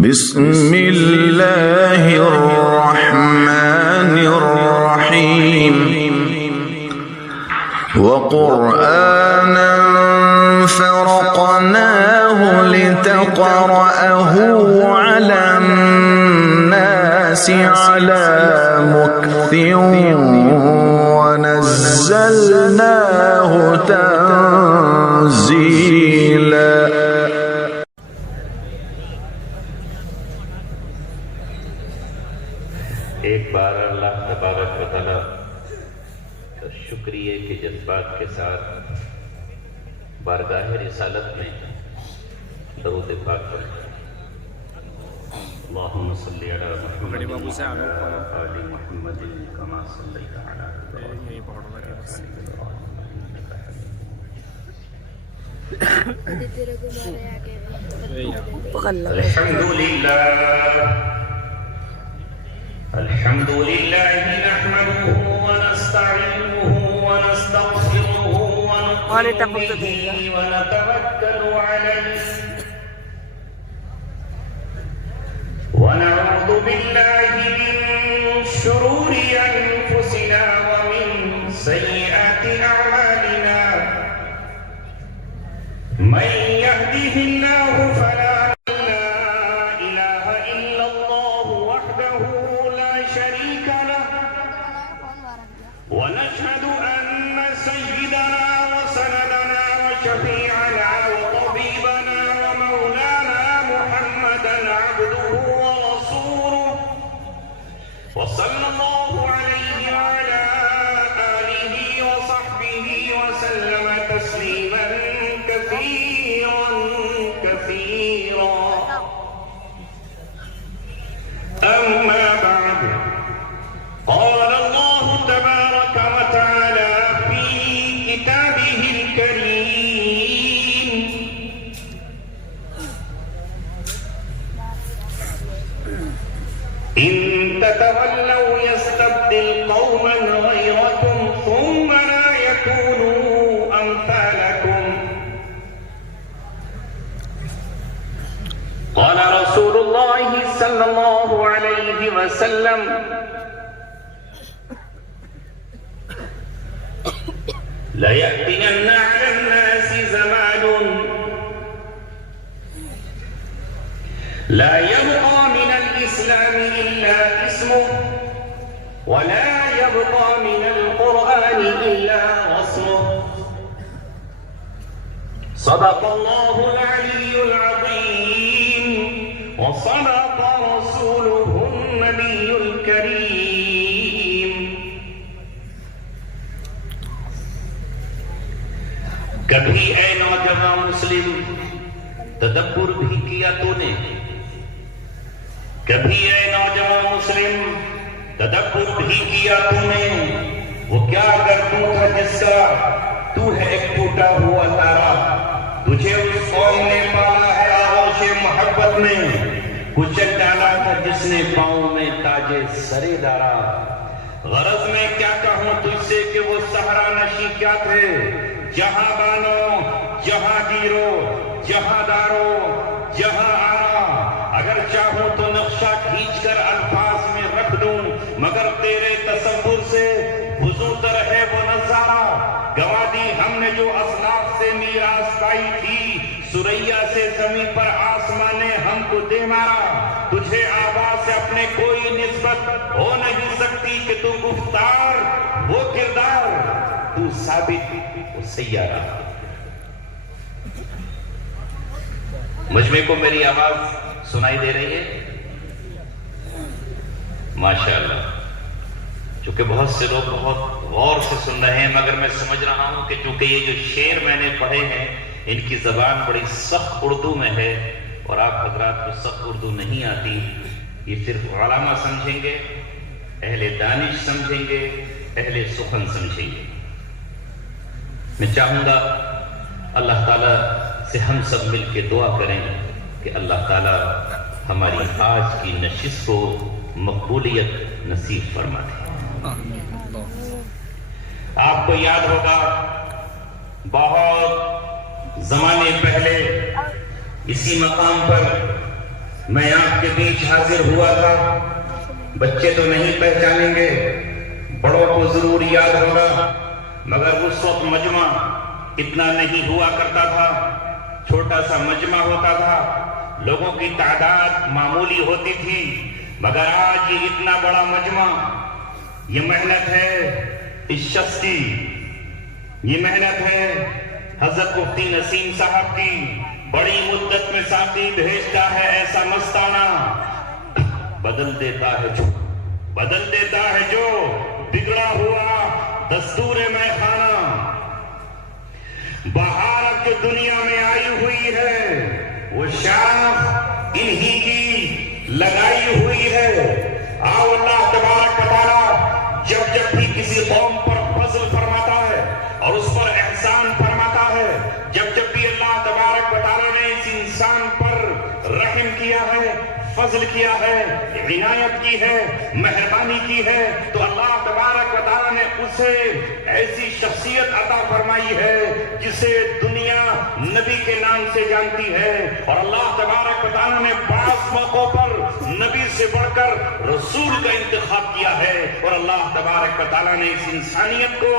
بسم اللہ الرحمن الرحیم وقرآنا فرقناه لتقرأه على الناس على مكث ونزلناه تنزيلا. ایک بار اللہ تبارک و تعالی شکریہ کے جذبات کے ساتھ بارگاہ رسالت میں درود پاک پڑھیں. اللہم صلی علی محمد وعلی آل محمد کما صلیت علی الحمد لله نحمده ونستعينه ونستغفره ونؤمن به ونتوكل عليه ونعوذ بالله من شرور أنفسنا ومن سيئات أعمالنا من يهده الله فلا ونشهد أن سيدنا وسندنا وشفيعنا وطبيبنا ومولانا محمدا عبده ورسوله وصلى الله عليه وعلى آله وصحبه وسلم تسليما كثيرا كثيرا. أما بعد قال الله تبارك وتعالى في كتابه الكريم إن تتولوا يستبدل قوما غيركم ثم لا يكونوا أمثالكم. قال رسول الله صلى الله عليه وسلم ليأتين على الناس زمان لا يبقى من الإسلام إلا اسمه ولا يبقى من القرآن إلا رسمه. صدق الله العلي العظيم وصدق رسوله النبي الكريم. کبھی اے نوجوان مسلم تدبر بھی کیا تو نے؟ کبھی اے نوجوان مسلم تدبر بھی کیا تو نے؟ وہ کیا گردوں تھا جس کا تو ہے ایک ٹوٹا ہوا تارا. تجھے اس قوم نے پالا ہے آغوش محبت میں، کچل ڈالا تھا جس نے پاؤں میں تاج سرے ڈالا. غرض میں کیا کہوں تجھ سے کہ وہ صحرا نشی کیا تھے، جہاں بانو جہاں گیرو جہاں دارو جہاں آنا. اگر چاہوں تو نقشہ کھینچ کر الفاظ میں رکھ دوں، مگر تیرے تصور سے بزوں تر ہے وہ نظارہ. گوا دی ہم نے جو اسلاف سے میراث پائی تھی، سریا سے زمین پر آسمان نے ہم کو دے مارا. تجھے آواز سے اپنے کوئی نسبت ہو نہیں سکتی کہ تو گفتار وہ کردار، تو ثابت وہ سیارہ. مجمع کو میری آواز سنائی دے رہی ہے؟ ماشاءاللہ. چونکہ بہت سے لوگ بہت غور سے سن رہے ہیں، مگر میں سمجھ رہا ہوں کہ چونکہ یہ جو شعر میں نے پڑھے ہیں ان کی زبان بڑی سخت اردو میں ہے اور آپ حضرات کو سخت اردو نہیں آتی. یہ صرف علماء سمجھیں گے، اہل دانش سمجھیں گے، اہل سخن سمجھیں گے. میں چاہوں گا اللہ تعالیٰ سے ہم سب مل کے دعا کریں کہ اللہ تعالیٰ ہماری آج کی نشست کو مقبولیت نصیب فرما دے. آپ کو یاد ہوگا بہت زمانے پہلے اسی مقام پر میں آپ کے بیچ حاضر ہوا تھا. بچے تو نہیں پہچانیں گے, بڑوں کو ضرور یاد ہوگا, مگر اس وقت مجمع اتنا نہیں ہوا کرتا تھا. چھوٹا سا مجمع ہوتا تھا, لوگوں کی تعداد معمولی ہوتی تھی, مگر آج یہ اتنا بڑا مجمع. یہ محنت ہے اس شخص کی, یہ محنت ہے حضرت مفتی نسیم صاحب کی. بڑی مدت میں ساتھی بھیجتا ہے ایسا مستانہ, بدل دیتا ہے جو بگڑا ہوا دستور میں خانہ. بہار اب جو دنیا میں آئی ہوئی ہے وہ شاخ انہی کی لگائی ہوئی ہے. آؤ اللہ تبارک و تعالی جب بھی کسی قوم پر فضل فرماتا ہے اور اس پر احسان فرماتا ہے, جب بھی اللہ تبارک و تعالی نے اس انسان پر رحم کیا ہے, فضل کیا ہے, عنایت کی ہے, مہربانی کی ہے, تو اللہ تبارک و تعالی نے اسے ایسی شخصیت عطا فرمائی ہے جسے دنیا نبی کے نام سے جانتی ہے. اور اللہ تبارک و تعالی نے بعض موقعوں پر نبی سے بڑھ کر رسول کا انتخاب کیا ہے. اور اللہ تبارک و تعالی نے اس انسانیت کو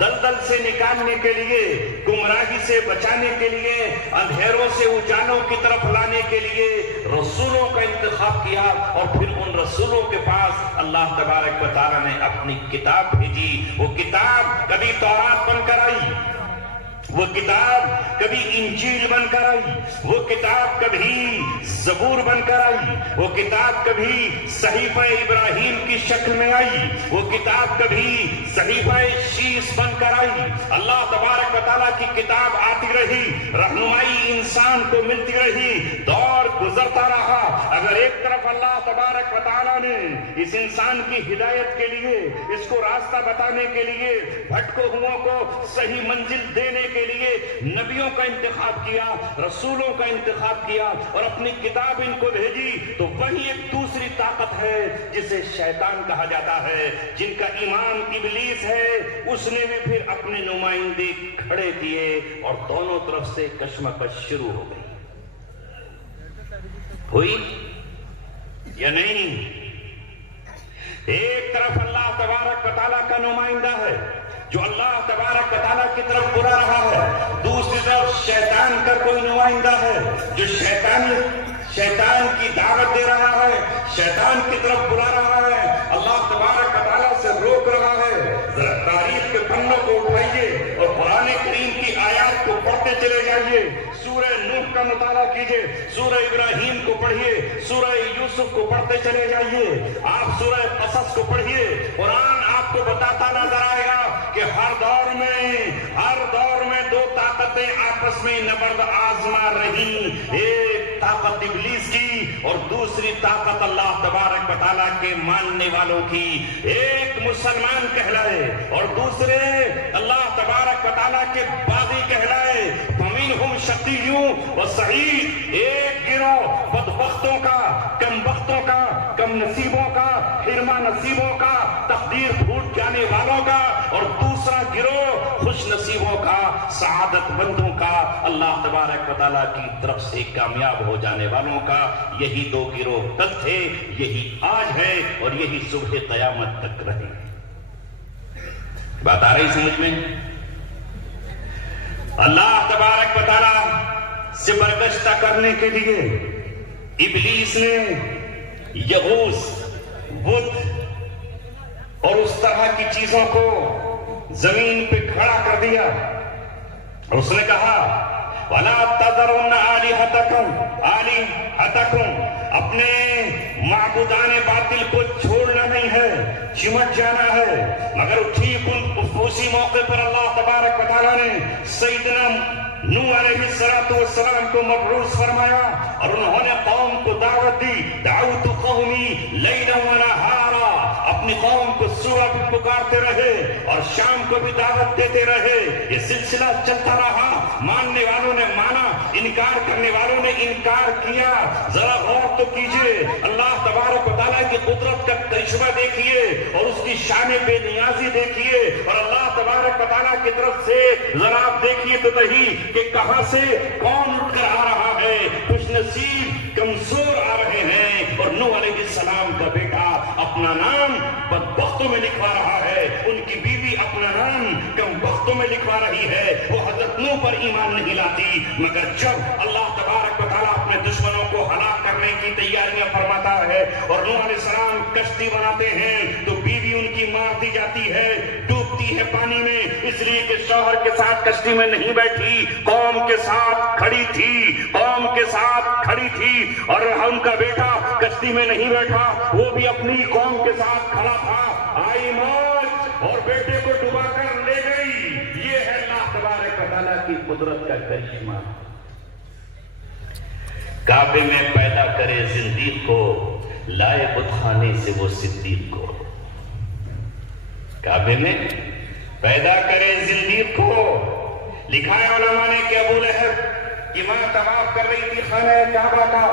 دلدل سے نکالنے کے لیے, گمراہی سے بچانے کے لیے, اندھیروں سے اجالوں کی طرف لانے کے لیے رسولوں کا انتخاب کیا. اور پھر ان رسولوں کے پاس اللہ تبارک و تعالی نے اپنی کتاب بھیجی. وہ کتاب کبھی تورات بن کر آئی, وہ کتاب کبھی انجیل بن کر آئی, وہ کتاب کبھی زبور بن کر آئی, وہ کتاب کبھی صحیفہ ابراہیم کی شکل میں آئی, وہ کتاب کبھی صحیفہ شیش بن کر آئی. اللہ تبارک و تعالیٰ کی کتاب آتی رہی, رہنمائی انسان کو ملتی رہی, دور گزرتا رہا. اگر ایک طرف اللہ تبارک و تعالیٰ نے اس انسان کی ہدایت کے لیے, اس کو راستہ بتانے کے لیے, بھٹکو ہوا کو صحیح منزل دینے کے لیے نبیوں کا انتخاب کیا, رسولوں کا انتخاب کیا اور اپنی کتاب ان کو بھیجی, تو وہی ایک دوسری طاقت ہے جسے شیطان کہا جاتا ہے, جن کا امام ابلیس ہے. اس نے بھی پھر اپنے نمائندے کھڑے کیے اور دونوں طرف سے کشمکش شروع ہو گئی. ہوئی یا نہیں؟ ایک طرف اللہ تبارک و تعالیٰ کا نمائندہ ہے جو اللہ تبارک و تعالیٰ کی طرف بلا رہا ہے, دوسری طرف شیطان کا کوئی نمائندہ ہے جو شیطان کی دعوت دے رہا ہے, شیطان کی طرف بلا رہا ہے, اللہ تبارک و تعالیٰ سے روک رہا ہے. ذرا تاریخ کے پنوں کو اٹھائیے اور قرآن کریم کی آیات کو پڑھتے چلے جائیے. سورہ نوح کا مطالعہ کیجئے, سورہ ابراہیم کو پڑھیے, سورہ یوسف کو پڑھتے چلے جائیے, آپ سورہ قصص کو پڑھیے. قرآن آپ کو بتاتا نظر آئے گا کہ ہر دور میں دو طاقتیں آپس میں نبرد آزما رہی, ایک طاقت ابلیس کی اور دوسری طاقت اللہ تبارک و تعالیٰ کے ماننے والوں کی. ایک مسلمان کہلائے اور دوسرے اللہ تبارک و تعالیٰ کے باغی کہلائے. فمنہم شقی و سعید, ایک گروہ بدبختوں کا, کم بختوں کا, کم نصیبوں کا, حرمہ نصیبوں کا, تقدیر پھوٹ جانے والوں کا, اور دوسرا گروہ خوش نصیبوں کا, سعادت مندوں کا, اللہ تبارک و تعالیٰ کی طرف سے کامیاب ہو جانے والوں کا. یہی دو گروہ کل تھے, یہی آج ہے اور یہی صبح قیامت تک رہے. بات آ رہی سمجھ میں؟ اللہ تبارک و تعالیٰ سے برگشتہ کرنے کے لیے ابلیس نے یغوث, بت اور اس طرح کی چیزوں کو زمین پہ کھڑا کر دیا اور اس نے کہا وَلَا تَذَرُنَّ آلِهَتَكُمْ, اپنے معبودان باطل کو چھوڑنا نہیں ہے, چمٹ جانا ہے. مگر ٹھیک اسی موقع پر اللہ تبارک و تعالیٰ نے سیدنا نوح علیہ السلام کو مبعوث فرمایا اور انہوں نے قوم کو دعوت دی. دعوت قومی لیلا و نہارا, اپنی قوم کو صبح بھی پکارتے رہے اور شام کو بھی دعوت دیتے رہے. یہ سلسلہ چلتا رہا, ماننے والوں نے مانا, انکار کرنے والوں نے انکار کیا. ذرا غور تو کیجئے, اللہ تبارک و تعالیٰ کی قدرت کا کرشمہ دیکھیے اور اس کی شان بے نیازی دیکھیے, اور اللہ تبارک و تعالیٰ کی طرف سے ذرا آپ دیکھیے تو نہیں کہ کہاں سے کون اٹھ کر آ رہا ہے. خوش نصیب کمزور آ رہے ہیں، اور نوح علیہ السلام کا بیٹا اپنا نام بدبختوں میں لکھوا رہا ہے، ان کی بیوی اپنا نام کم بختوں میں لکھوا رہی ہے، وہ حضرت نوح پر ایمان نہیں لاتی، مگر جب اللہ تبارک و تعالیٰ اپنے دشمنوں کو ہلاک کرنے کی تیاریاں فرماتا ہے اور نوح علیہ السلام کشتی بناتے ہیں تو بیوی ان کی مار دی جاتی ہے، ڈوبتی ہے پانی میں، اس لیے کہ شوہر کے ساتھ کشتی میں نہیں بیٹھی، قوم کے ساتھ کھڑی تھی، قوم کے ساتھ کھڑی تھی، اور ان کا بیٹا کشتی میں نہیں بیٹھا، وہ بھی اپنی قوم کے ساتھ کھڑا تھا، آئی موج اور بیٹے کو ڈبا کر لے گئی۔ یہ ہے اللہ تبارک و تعالیٰ کی قدرت کا کرشمہ۔ کعبے میں پیدا کرے زندیق کو، لائے بت خانے سے وہ صدیق کو۔ کعبے میں پیدا کرے زندیق کو، لکھا ہے علماء نے کہ ابو لہب کی ماں طواف کر رہی تھی خانہ کعبہ کا،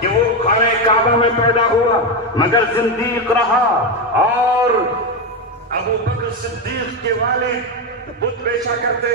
کہ وہ خانہ کعبہ میں پیدا ہوا مگر زندیق رہا، اور ابو بکر صدیق کے والد بت پیشہ کرتے،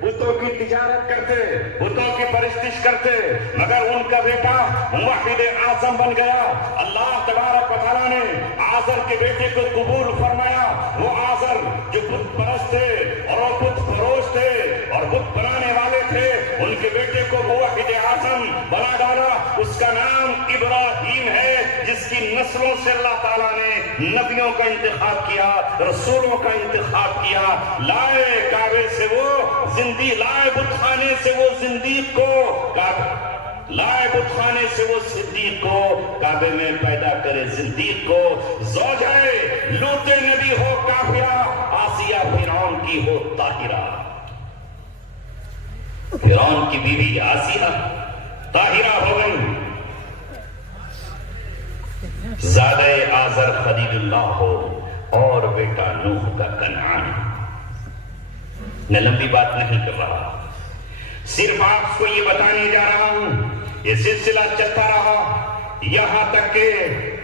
بتوں کی تجارت کرتے، بتوں کی پرستش کرتے، مگر ان کا بیٹا موحد اعظم بن گیا۔ اللہ تبارک و تعالیٰ نے آزر کے بیٹے کو قبول فرمایا۔ وہ آزر جو بت پرست تھے اور وہ بت فروش تھے اور بت بنانے والے تھے، ان کے بیٹے کو موحد اعظم بنا ڈالا۔ اس کا نام ابراہیم ہے، جس کی نسلوں سے اللہ تعالیٰ نے نبیوں کا انتخاب کیا، رسولوں کا انتخاب کیا۔ لائے کعبے سے وہ زندیق، لائے بت خانے سے وہ زندیق کو، لائے بت خانے سے وہ صدیق کو، کعبے میں پیدا کرے زندیق کو۔ زوجہ لوط نبی ہو کافرہ، آسیہ فرعون کی ہو طاہرہ۔ فرعون کی بیوی آسیہ طاہرہ ہو گئی۔ زادہ آزر خلیل اللہ ہو اور بیٹا نوح کا کنعان۔ میں لمبی بات نہیں کر رہا، صرف آپ کو یہ بتانے جا رہا ہوں، یہ سلسلہ چلتا رہا یہاں تک کہ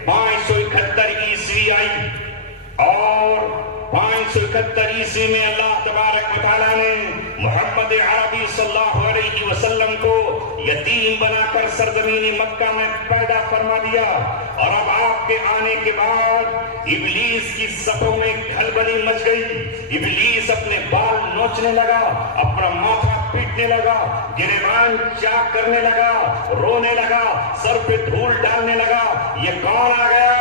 571 عیسوی آئی، اور 571 عیسوی میں اللہ تبارک و تعالیٰ نے محمد عربی صلی اللہ علیہ وسلم کو یتیم بنا کر سرزمین مکہ میں پیدا فرما دیا، اور اب آپ کے آنے کے بعد ابلیس کی صفوں میں کھلبلی مچ گئی۔ ابلیس اپنے بال نوچنے لگا، اپنا ماتھا پیٹنے لگا، گریبان چاک کرنے لگا، رونے لگا، سر پہ دھول ڈالنے لگا۔ یہ کون آ گیا؟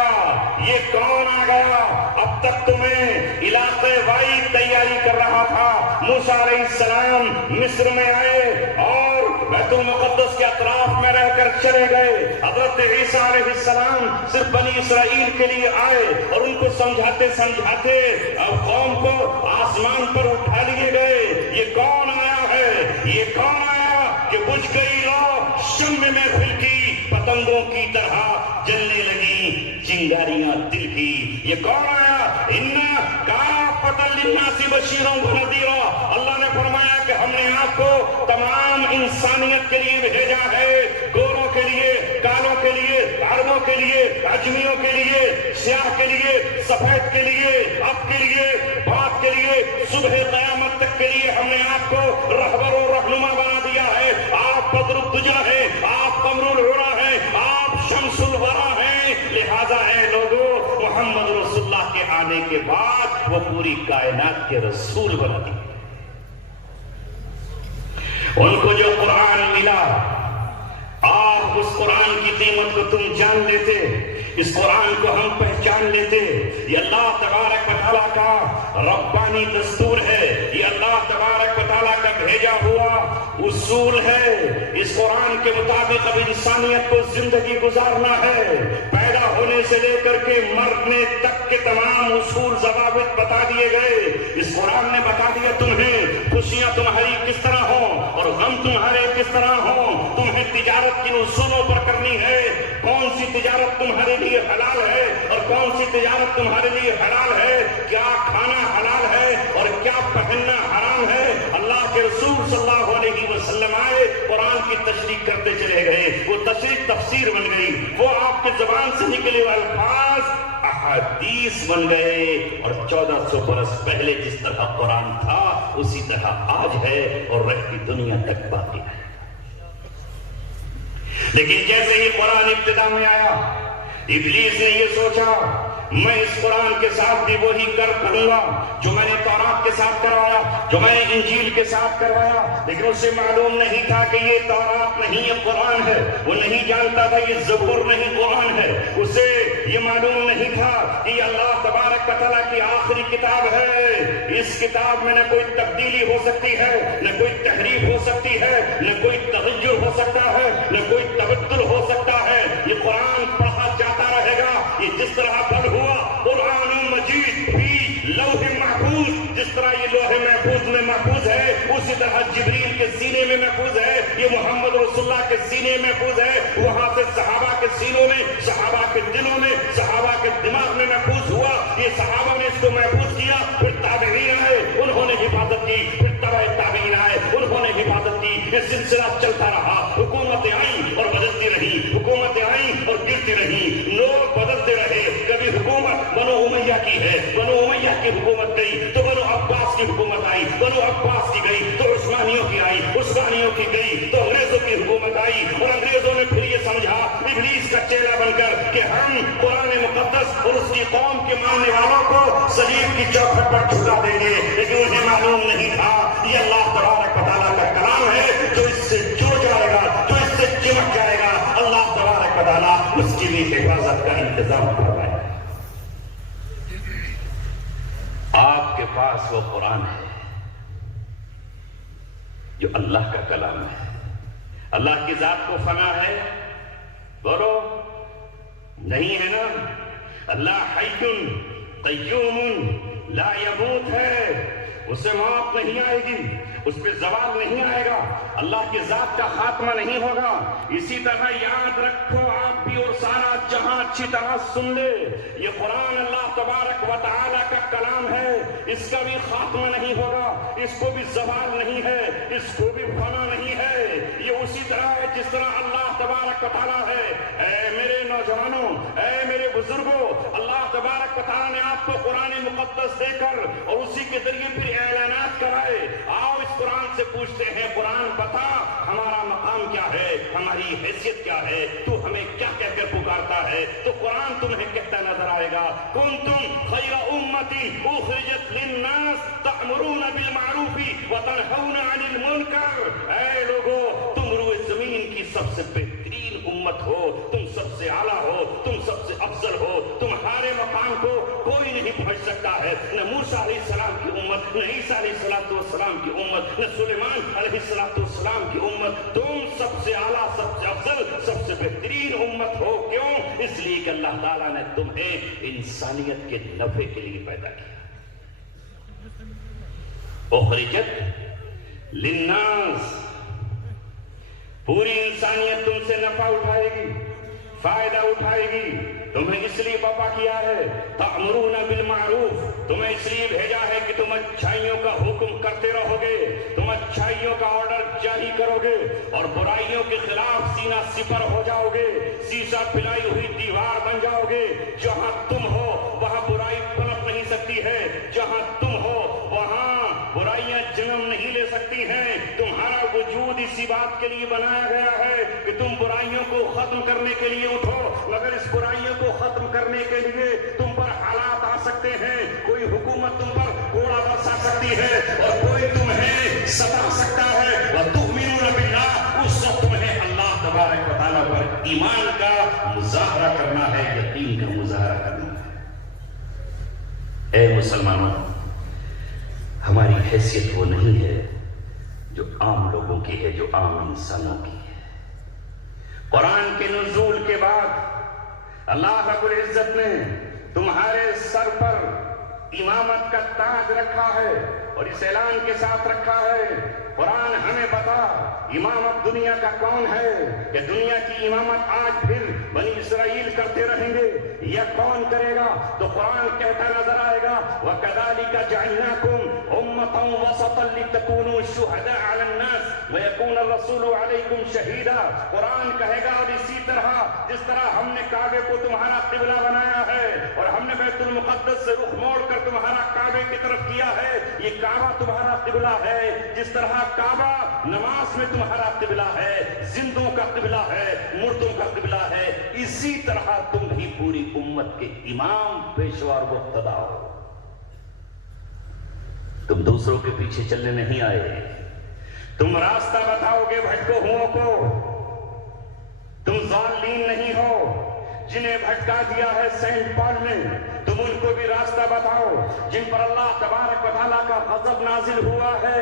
یہ کون آ گیا؟ اب تک تمہیں علاقے وائی تیاری کر رہا تھا۔ موسیٰ علیہ السلام مصر میں آئے اور بیت المقدس کے اطراف میں رہ کر چلے گئے۔ حضرت عیسیٰ علیہ السلام صرف بنی اسرائیل کے لیے آئے اور ان کو سمجھاتے سمجھاتے اب قوم کو آسمان پر اٹھا لیے گئے۔ یہ کون آیا ہے؟ یہ کون آیا کہ بجھ گئی لو شمع محفل کی، پتنگوں کی طرح جلنے لگی چنگاریاں دل کی۔ یہ کون آیا؟ اِنَّا کَافَةً لِلنَّاسِ بَشِيرًا وَنَذِيرًا۔ اللہ نے فرمایا کہ ہم نے آپ کو تمام انسانیت کے لیے بھیجا ہے، گوروں کے لیے، کالوں کے لیے، عربوں کے لیے، اجمیوں کے لیے، سیاہ کے لیے، سفید کے لیے، اب کے لیے، بات کے لیے، صبح قیامت تک کے لیے ہم نے آپ کو رہبر و رہنما بنا دیا ہے۔ آپ بدر الدجا ہیں، آپ قمر العلا ہیں، آپ شمس الورا ہیں۔ لہذا اے لوگوں، محمد رسول اللہ کے آنے کے بعد وہ پوری کائنات کے رسول بنا دی۔ ان کو جو قرآن ملا، آپ اس قرآن کی قیمت کو تم جان لیتے، اس قرآن کو ہم پہچان لیتے۔ یہ اللہ تبارک و تعالیٰ کا ربانی دستور ہے، یہ اللہ تبارک و تعالیٰ کا بھیجا ہوا اصول ہے۔ اس قرآن کے مطابق اب انسانیت کو زندگی گزارنا ہے۔ پیدا ہونے سے لے کر کے مرنے تک کے تمام اصول ضوابط بتا دیے گئے۔ اس قرآن نے بتا دیا تمہیں خوشیاں تمہاری کس طرح ہوں اور غم تمہارے کس طرح ہوں، تمہیں تجارت کن اصولوں پر کرنی ہے، کون سی تجارت تمہارے لیے حلال ہے اور کون سی تجارت تمہارے لیے حلال ہے، کیا کھانا حلال ہے اور کیا پہننا حرام ہے۔ اللہ کے رسول صلی اللہ علیہ وسلم آئے، قرآن کی تشریح کرتے چلے گئے، وہ تشریح تفسیر بن گئی، وہ آپ کے زبان سے نکلے ہوئے الفاظ احادیث بن گئے، اور 1400 برس پہلے جس طرح قرآن تھا اسی طرح آج ہے اور رہتی دنیا تک باقی ہے۔ لیکن جیسے ہی قرآن ابتدا میں آیا، ابلیس نے یہ سوچا میں اس قرآن کے ساتھ بھی وہی کروں گا جو میں نے تورات کے ساتھ کروایا، جو میں نے انجیل کے ساتھ کروایا. لیکن اسے معلوم نہیں تھا کہ یہ تورات نہیں، یہ قرآن ہے. وہ نہیں جانتا تھا یہ زبور نہیں قرآن ہے. اسے یہ معلوم نہیں تھا کہ یہ اللہ تبارک و تعالیٰ کی آخری کتاب ہے. اس کتاب میں نہ کوئی تبدیلی ہو سکتی ہے، نہ کوئی تحریف ہو سکتی ہے، نہ کوئی تغیر ہو سکتا ہے، نہ کوئی تبدل ہو سکتا ہے. یہ قرآن پڑھا جاتا رہے گا. یہ جس طرح پڑھ ہوا قرآن مجید بھی لوح محفوظ، جس طرح یہ لوح محفوظ میں محفوظ ہے، اسی طرح جبریل کے سینے میں محفوظ ہے. یہ محمد رسول اللہ کے سینے میں محفوظ ہے. وہاں سے صحابہ کے سینوں میں، صحابہ کے دلوں میں، صحابہ کے دماغ میں محفوظ ہوا. یہ صحابہ نے اس کو محفوظ کیا، پھر تابعین آئے، انہوں نے حفاظت کی، پھر تبع تابعین آئے، انہوں نے حفاظت کی. یہ سلسلہ چلتا رہا. حکومتیں آئیں اور بدلتی رہی، حکومتیں آئیں اور گرتی رہی، لوگ بدلتے رہے. کبھی حکومت بنو امیہ کی ہے، بنو امیہ کی حکومت گئی تو بنو عباس کی حکومت آئی، بنو عباس کی گئی تو عثمانیوں کی آئی، عثمانیوں کی گئی تو انگریزوں کی حکومت آئی. اور انگریزوں نے پھر یہ سمجھا ابلیس کا چیلا بن کر کہ ہم قرآن مقدس اور اس کی قوم کے ماننے والوں کو صلیب کی چوکھٹ پر جھلا دیں گے. لیکن انہیں معلوم نہیں تھا یہ اللہ تبارک و تعالیٰ کا کلام ہے جو اس سے جڑ جائے گا، جو اس سے چمٹ جائے گا. اللہ تبارک و تعالیٰ اس کی بھی حفاظت کا انتظام کروائے. آپ کے پاس وہ قرآن ہے جو اللہ کا کلام ہے. اللہ کی ذات کو فنا ہے، بولو نہیں ہے نا. اللہ حی قیوم لا یموت ہے، اسے موت نہیں آئے گی، اس پہ زوال نہیں آئے گا، اللہ کی ذات کا خاتمہ نہیں ہوگا. اسی طرح یاد رکھو آپ بھی اور سارا جہاں اچھی طرح سن لے، یہ قرآن اللہ تبارک و تعالیٰ کا کلام ہے. اس کا بھی خاتمہ نہیں ہوگا، اس کو بھی زوال نہیں ہے، اس کو بھی فنا نہیں ہے. یہ اسی طرح ہے جس طرح اللہ تبارک و تعالیٰ ہے. اے میرے نوجوانوں، اے میرے بزرگوں، اللہ تبارک و تعالیٰ نے آپ کو قرآن مقدس دے کر اور اسی کے ذریعے پھر اعلانات کرائے. آؤ اس قرآن سے پوچھتے ہیں، قرآن بتا ہمارا مقام کیا ہے، ہماری حیثیت کیا ہے، تو ہمیں کیا کہہ کر پکارتا ہے. تو قرآن تمہیں کہتا نظر آئے گا کنتم خیر امتی اخرجت للناس تأمرون بالمعروف وتنہون عن المنکر. اے لوگو، تم روئے زمین کی سب سے بہترین امت ہو، تم سب سے اعلیٰ ہو، تم سب سے افضل ہو. تمہارے مقام کو کوئی نہیں پہنچ سکتا ہے. نہ موسیٰ علیہ السلام کی امت، نہ عیسیٰ علیہ السلام کی امت، نہ سلیمان علیہ السلام کی امت. تم سب سے اعلیٰ، سب سے افضل، سب سے بہترین امت ہو. کیوں؟ اس لیے کہ اللہ تعالیٰ نے تمہیں انسانیت کے نفع کے لیے پیدا کیا. اخرجت للناس، پوری انسانیت تم سے نفع اٹھائے گی، فائدہ اٹھائے گی. تمہیں اس لیے بابا کیا ہے تأمرون بالمعروف، تمہیں اس لیے بھیجا ہے کہ تم اچھائیوں کا حکم کرتے رہو گے، تم اچھائیوں کا آرڈر جاری کرو گے اور برائیوں کے خلاف سینہ سپر ہو جاؤ گے، سیسا پھیلائی ہوئی دیوار بن جاؤ گے. جہاں تم ہو وہاں برائی پنپ نہیں سکتی ہے، جہاں تم ہو وہاں برائیاں جنم نہیں لے سکتی ہیں. تمہارا وجود اسی بات کے لیے بنایا گیا ہے کہ تم برائیوں کو ختم کرنے کے لیے اٹھو. مگر اس برائیوں کو ختم کرنے کے لیے تم پر حالات آ سکتے ہیں. کوئی حکومت تم پر کوڑا برسا سکتی ہے اور کوئی تمہیں ستا سکتا ہے. وَتُؤْمِنُونَ بِاللَّهِ، اس وقت تمہیں اللہ تبارک و تعالیٰ پر ایمان کا مظاہرہ کرنا ہے، یقین کا مظاہرہ کرنا ہے. اے مسلمانوں، ہماری حیثیت وہ نہیں ہے جو عام لوگوں کی ہے، جو عام انسانوں کی ہے. قرآن کے نزول کے بعد اللہ رب العزت نے تمہارے سر پر امامت کا تاج رکھا ہے اور اس اعلان کے ساتھ رکھا ہے. قرآن ہمیں بتا امامت دنیا کا کون ہے، کہ دنیا کی امامت آج پھر بنی اسرائیل کرتے رہیں گے یا کون کرے گا؟ تو قرآن کہتا نظر آئے گا وَكَذَلِكَ جَعَلْنَاكُمْ أُمَّةً وَسَطًا لِتَكُونُوا شُهَدَاءَ عَلَى النَّاسِ وَيَكُونَ الرَّسُولُ عَلَيْكُمْ شَهِيدًا. قرآن کہے گا اور اسی طرح جس طرح ہم نے کعبے کو تمہارا قبلہ بنایا ہے اور ہم نے بیت المقدس سے رخ موڑ کر تمہارا کعبے کی طرف کیا ہے. یہ کعبہ تمہارا قبلہ ہے. جس طرح کعبہ نماز میں تمہارا قبلہ ہے, زندوں کا قبلہ ہے, مردوں کا قبلہ ہے, اسی طرح تم بھی پوری امت کے امام, پیشوا اور مقتدا ہو. تم دوسروں کے پیچھے چلنے نہیں آئے. تم راستہ بتاؤ گے بھٹکو ہوں کو. تم ضالین نہیں ہو جنہیں بھٹکا دیا ہے سینٹ پال نے. تم ان کو بھی راستہ بتاؤ جن پر اللہ تبارک و تعالیٰ کا غضب نازل ہوا ہے.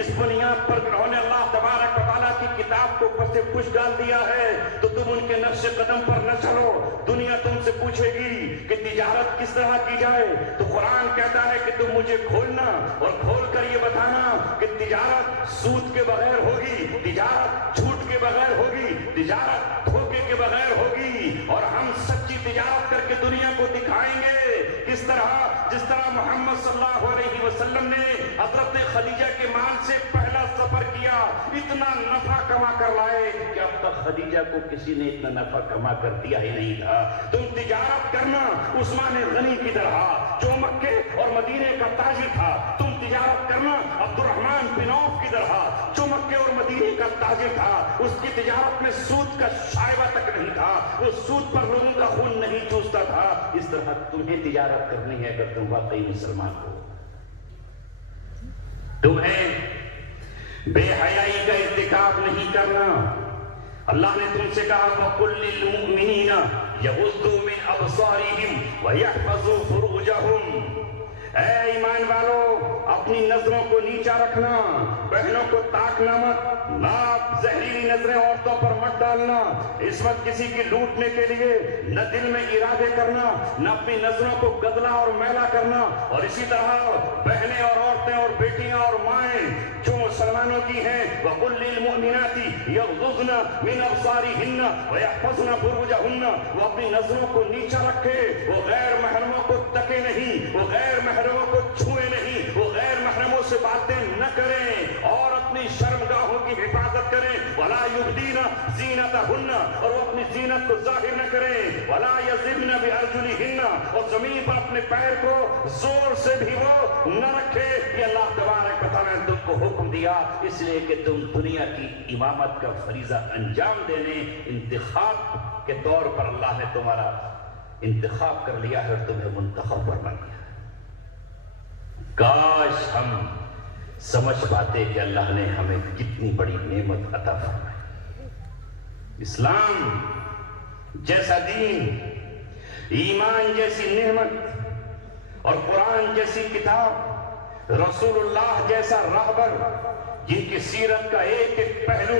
اس بنیاد پر انہوں نے اللہ تبارک و تعالیٰ کی کتاب کو اوپر سے کچھ ڈال دیا ہے, تو تم ان کے نقش قدم پر نہ چلو. دنیا تم سے پوچھے گی کہ تجارت کس طرح کی جائے, تو قرآن کہتا ہے کہ تم مجھے کھولنا اور کھول کر یہ بتانا کہ تجارت سود کے بغیر ہوگی, تجارت جھوٹ کے بغیر ہوگی, تجارت دھوکے کے بغیر ہوگی, اور ہم سچی تجارت کر کے دنیا کو دکھائیں گے. کس طرح, جس طرح محمد صلی اللہ علیہ وسلم نے حضرت خدیجہ کے مال سے پہلا سفر کیا, اتنا نفع کما کر لائے کہ اب تک خدیجہ کو کسی نے اتنا نفع کما کر دیا ہی نہیں تھا. تم تجارت کرنا عثمان غنی کی طرح جو مکے اور مدینے کا تاجر تھا. تم تجارت کرنا عبد الرحمن بن عوف کی طرح جو مکے اور مدینے کا تاجر تھا. اس کی تجارت میں سود کا شائبہ تک نہیں تھا, وہ سود پر لوگوں کا خون نہیں چوستا تھا. اس طرح تمہیں تجارت کرنی ہے اگر تم واقعی مسلمان ہو. تمہیں بے حیائی کا ارتکاب نہیں کرنا. اللہ نے تم سے کہا وَقُلْ لِلْمُؤْمِنِينَ يَغُضُّوا مِنْ أَبْصَارِهِمْ وَيَحْفَظُوا فُرُوجَهُمْ. اے ایمان والو, اپنی نظروں کو نیچا رکھنا, بہنوں کو تاکنا مت, نہ زہریلی نظریں عورتوں پر مت ڈالنا. اس وقت کسی کی لوٹنے کے لیے نہ دل میں ارادے کرنا, نہ اپنی نظروں کو گدلا اور میلا کرنا. اور اسی طرح بہنیں اور عورتیں اور بیٹیاں اور مائیں جو مسلمانوں کی ہیں, وَقُلْ لِلْمُؤْمِنَاتِ يَغْضُضْنَ مِنْ أَبْصَارِهِنَّ وَيَحْفَظْنَ فُرُوجَهُنَّ. وہ اپنی نظروں کو نیچا رکھے, وہ غیر محرموں کو تکے نہیں, وہ غیر محرموں کو چھوئے نہیں, وہ غیر محرموں سے باتیں نہ کریں, اور اپنی شرمگاہوں کی حفاظت کریں. وَلَا يُبْدِينَ زِينَتَهُنَّ, اور وہ اپنی زینت کو ظاہر نہ کریں. وَلَا يَضْرِبْنَ بِأَرْجُلِهِنَّ, اور زمین پر اپنے پیر کو زور سے بھی وہ نہ رکھے. یہ اللہ تبارک و تعالیٰ نے تم کو حکم دیا اس لیے کہ تم دنیا کی امامت کا فریضہ انجام دینے, انتخاب کے طور پر اللہ نے تمہارا انتخاب کر لیا ہے اور تمہیں منتخب فرما دیا. کاش ہم سمجھ پاتے کہ اللہ نے ہمیں کتنی بڑی نعمت عطا فرمائی. اسلام جیسا دین, ایمان جیسی نعمت اور قرآن جیسی کتاب, رسول اللہ جیسا راہبر جن کی سیرت کا ایک ایک پہلو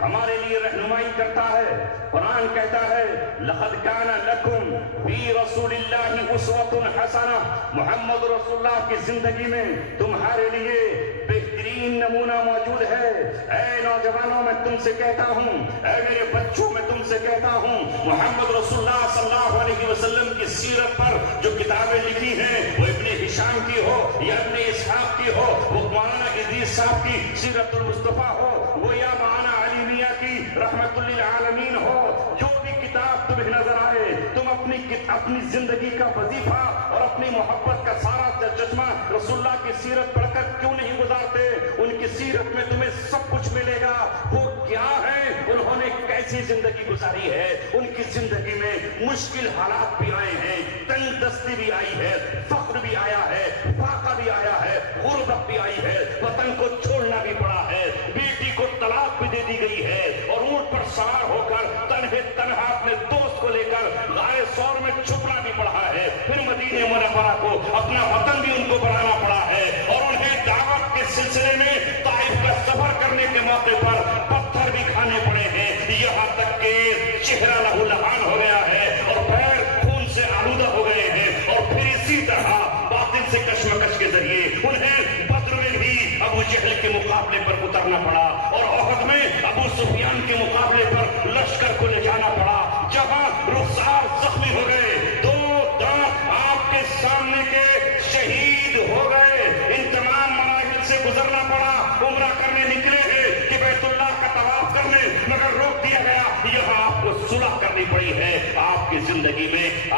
ہمارے لیے رہنمائی کرتا ہے. قرآن کہتا ہے لَقَدْ كَانَ لَكُمْ فِي رَسُولِ اللَّهِ أُسْوَةٌ حَسَنَةٌ. محمد رسول اللہ کی زندگی میں تمہارے لیے بہترین نمونہ موجود ہے. اے نوجوانوں میں تم سے کہتا ہوں, اے میرے بچوں میں تم سے کہتا ہوں, محمد رسول اللہ صلی اللہ علیہ وسلم کی سیرت پر جو کتابیں لکھی ہیں, وہ ابن ہشام کی ہو یا ابن اسحاق کی ہو, وہ مولانا ادریس صاحب کی سیرت المصطفیٰ ہو, وہ یا مولانا علی میاں کی رحمت للعالمین ہو, جو بھی کتاب تمہیں نظر آئے, تم اپنی زندگی کا وظیفہ اور اپنی محبت کا سارا چشمہ رسول اللہ کی سیرت پڑھ کر کیوں نہیں گزارتے؟ ان کی سیرت میں تمہیں سب کچھ ملے گا. وہ کیا ہے, انہوں نے کیسی زندگی گزاری ہے, ان کی زندگی میں مشکل حالات بھی آئے ہیں, تنگ دستی بھی آئی ہے, فقر بھی آیا ہے, فاقہ بھی آیا ہے, غربت بھی آئی ہے, وطن کو چھوڑنا بھی پڑا ہے, بیٹی کو طلاق بھی دے دی گئی ہے, اور اونٹ پر سوار ہو کر تنہا اپنے دوست کو لے کر غار ثور میں چھپنا بھی پڑا ہے. پھر مدینہ منورہ کو اپنا وطن بھی ان کو بنانا پڑا ہے, اور انہیں دعوت کے سلسلے میں طائف کا سفر کرنے کے موقع پر پتھر بھی کھانے پڑے ہیں, یہاں تک کہ چہرہ لہو لہان ہو گیا ہے اور پیر خون سے آلودہ ہو گئے ہیں. اور پھر اسی طرح باطل سے کشمکش کے ذریعے انہیں بدر میں بھی ابو جہل کے مقابلے پر اترنا پڑا, اور احد میں ابو سفیان کے مقابلے پر لشکر کو لے جانا پڑا, جہاں رخسار زخمی ہو گئے, دو دانت آپ کے سامنے کے شہید ہو گئے. ان تمام مراحل سے گزرنا پڑا. عمرہ کرنے نکلے ہیں کہ بیت اللہ کا طواف کرنے, مگر روک دیا گیا. یہاں آپ کو صلح کرنی پڑی ہے. آپ کی زندگی میں